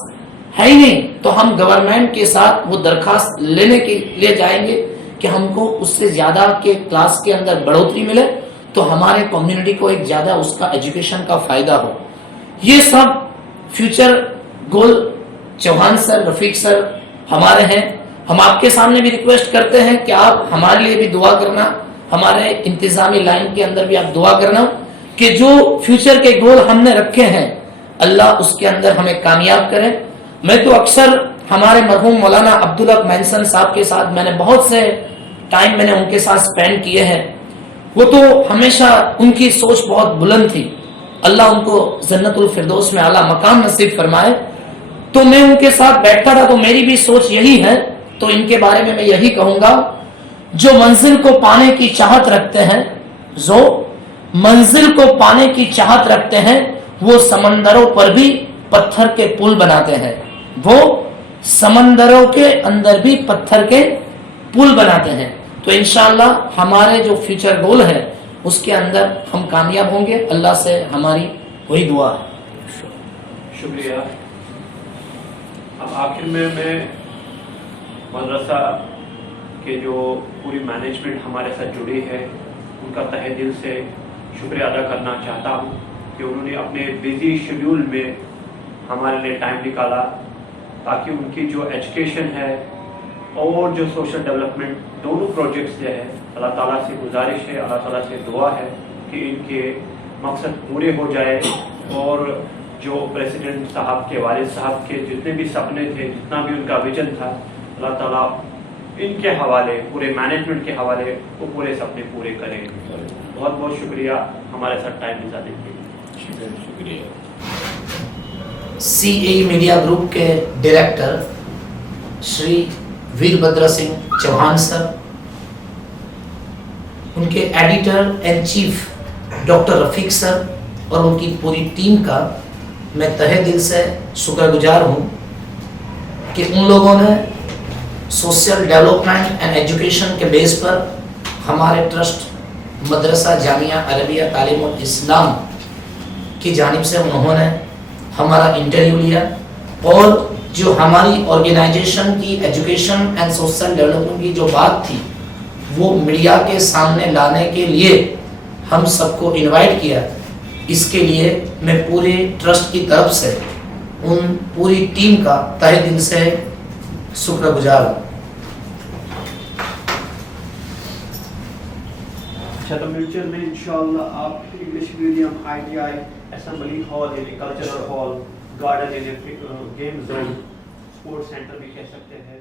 है ही नहीं। तो हम गवर्नमेंट के साथ वो दरखास्त लेने के लिए जाएंगे कि हमको उससे ज्यादा के क्लास के अंदर बढ़ोतरी मिले, तो हमारे कम्युनिटी को एक ज्यादा उसका एजुकेशन का फायदा हो। ये सब future goal Chauhan sir, Rafiq sir हमारे हैं। हम आपके सामने भी रिक्वेस्ट करते हैं कि आप हमारे लिए भी दुआ करना, हमारे इंतजामी लाइन के अंदर भी आप दुआ करना कि जो फ्यूचर के गोल हमने रखे हैं अल्लाह उसके अंदर हमें कामयाब करे। मैं तो अक्सर हमारे मरहूम मौलाना अब्दुल हक मेंसन साहब के साथ मैंने बहुत से टाइम मैंने उनके साथ स्पेंड किए हैं। वो तो हमेशा उनकी सोच बहुत बुलंद थी, अल्लाह उनको जन्नतुल फिरदौस में आला मकाम नसीब फरमाए। तो मैं उनके साथ बैठता था तो मेरी भी सोच यही है। तो इनके बारे में मैं यही कहूंगा, जो मंजिल को पाने की चाहत रखते हैं, जो मंजिल को पाने की चाहत रखते हैं, वो समंदरों पर भी पत्थर के पुल बनाते हैं। वो समंदरों के अंदर भी पत्थर के पुल बनाते हैं। तो इंशाअल्लाह हमारे जो फ्यूचर गोल है उसके अंदर हम कामयाब होंगे। अल्लाह से हमारी वही दुआ है। शुक्रिया। अब आखिर में मैं मदरसा के जो पूरी मैनेजमेंट हमारे साथ जुड़ी है उनका तहे दिल से शुक्रिया अदा करना चाहता हूँ कि उन्होंने अपने बिजी शेड्यूल में हमारे लिए टाइम निकाला, ताकि उनकी जो एजुकेशन है और जो सोशल डेवलपमेंट दोनों प्रोजेक्ट्स जो है, अल्लाह ताला से गुजारिश है, अल्लाह ताला से दुआ है कि इनके मकसद पूरे हो जाए। और जो प्रेसिडेंट साहब के वालिद साहब के जितने भी सपने थे, जितना भी उनका विजन था, अल्लाह ताला इनके हवाले, पूरे मैनेजमेंट के हवाले वो पूरे सपने पूरे करें। बहुत बहुत शुक्रिया हमारे साथ टाइम निकालने के लिए। शुक्रिया। CAE मीडिया ग्रुप के डायरेक्टर श्री वीरभद्र सिंह चौहान सर, उनके editor and chief doctor Rafiq sir और उनकी पूरी टीम का मैं तहे दिल से शुक्रगुजार हूँ कि उन लोगों ने सोशल डेवलपमेंट एंड एजुकेशन के बेस पर हमारे ट्रस्ट मदरसा जामिया अरबिया तालीमुल इस्लाम की जानिब से उन्होंने हमारा इंटरव्यू लिया और जो हमारी ऑर्गेनाइजेशन की एजुकेशन एंड सोशल डेवलपमेंट की जो बात थी वो मीडिया के सामने लाने के लिए हम सबको इनवाइट किया। इसके लिए मैं पूरे ट्रस्ट की तरफ से उन पूरी टीम का तहे दिल से शुक्रगुजार हूँ। अच्छा, तो म्यूचुअल में इंशाल्लाह आप English medium ITI assembly hall यानी कल्चरल हॉल, गार्डन यानी गेम जोन, स्पोर्ट्स सेंटर भी कह सकते हैं।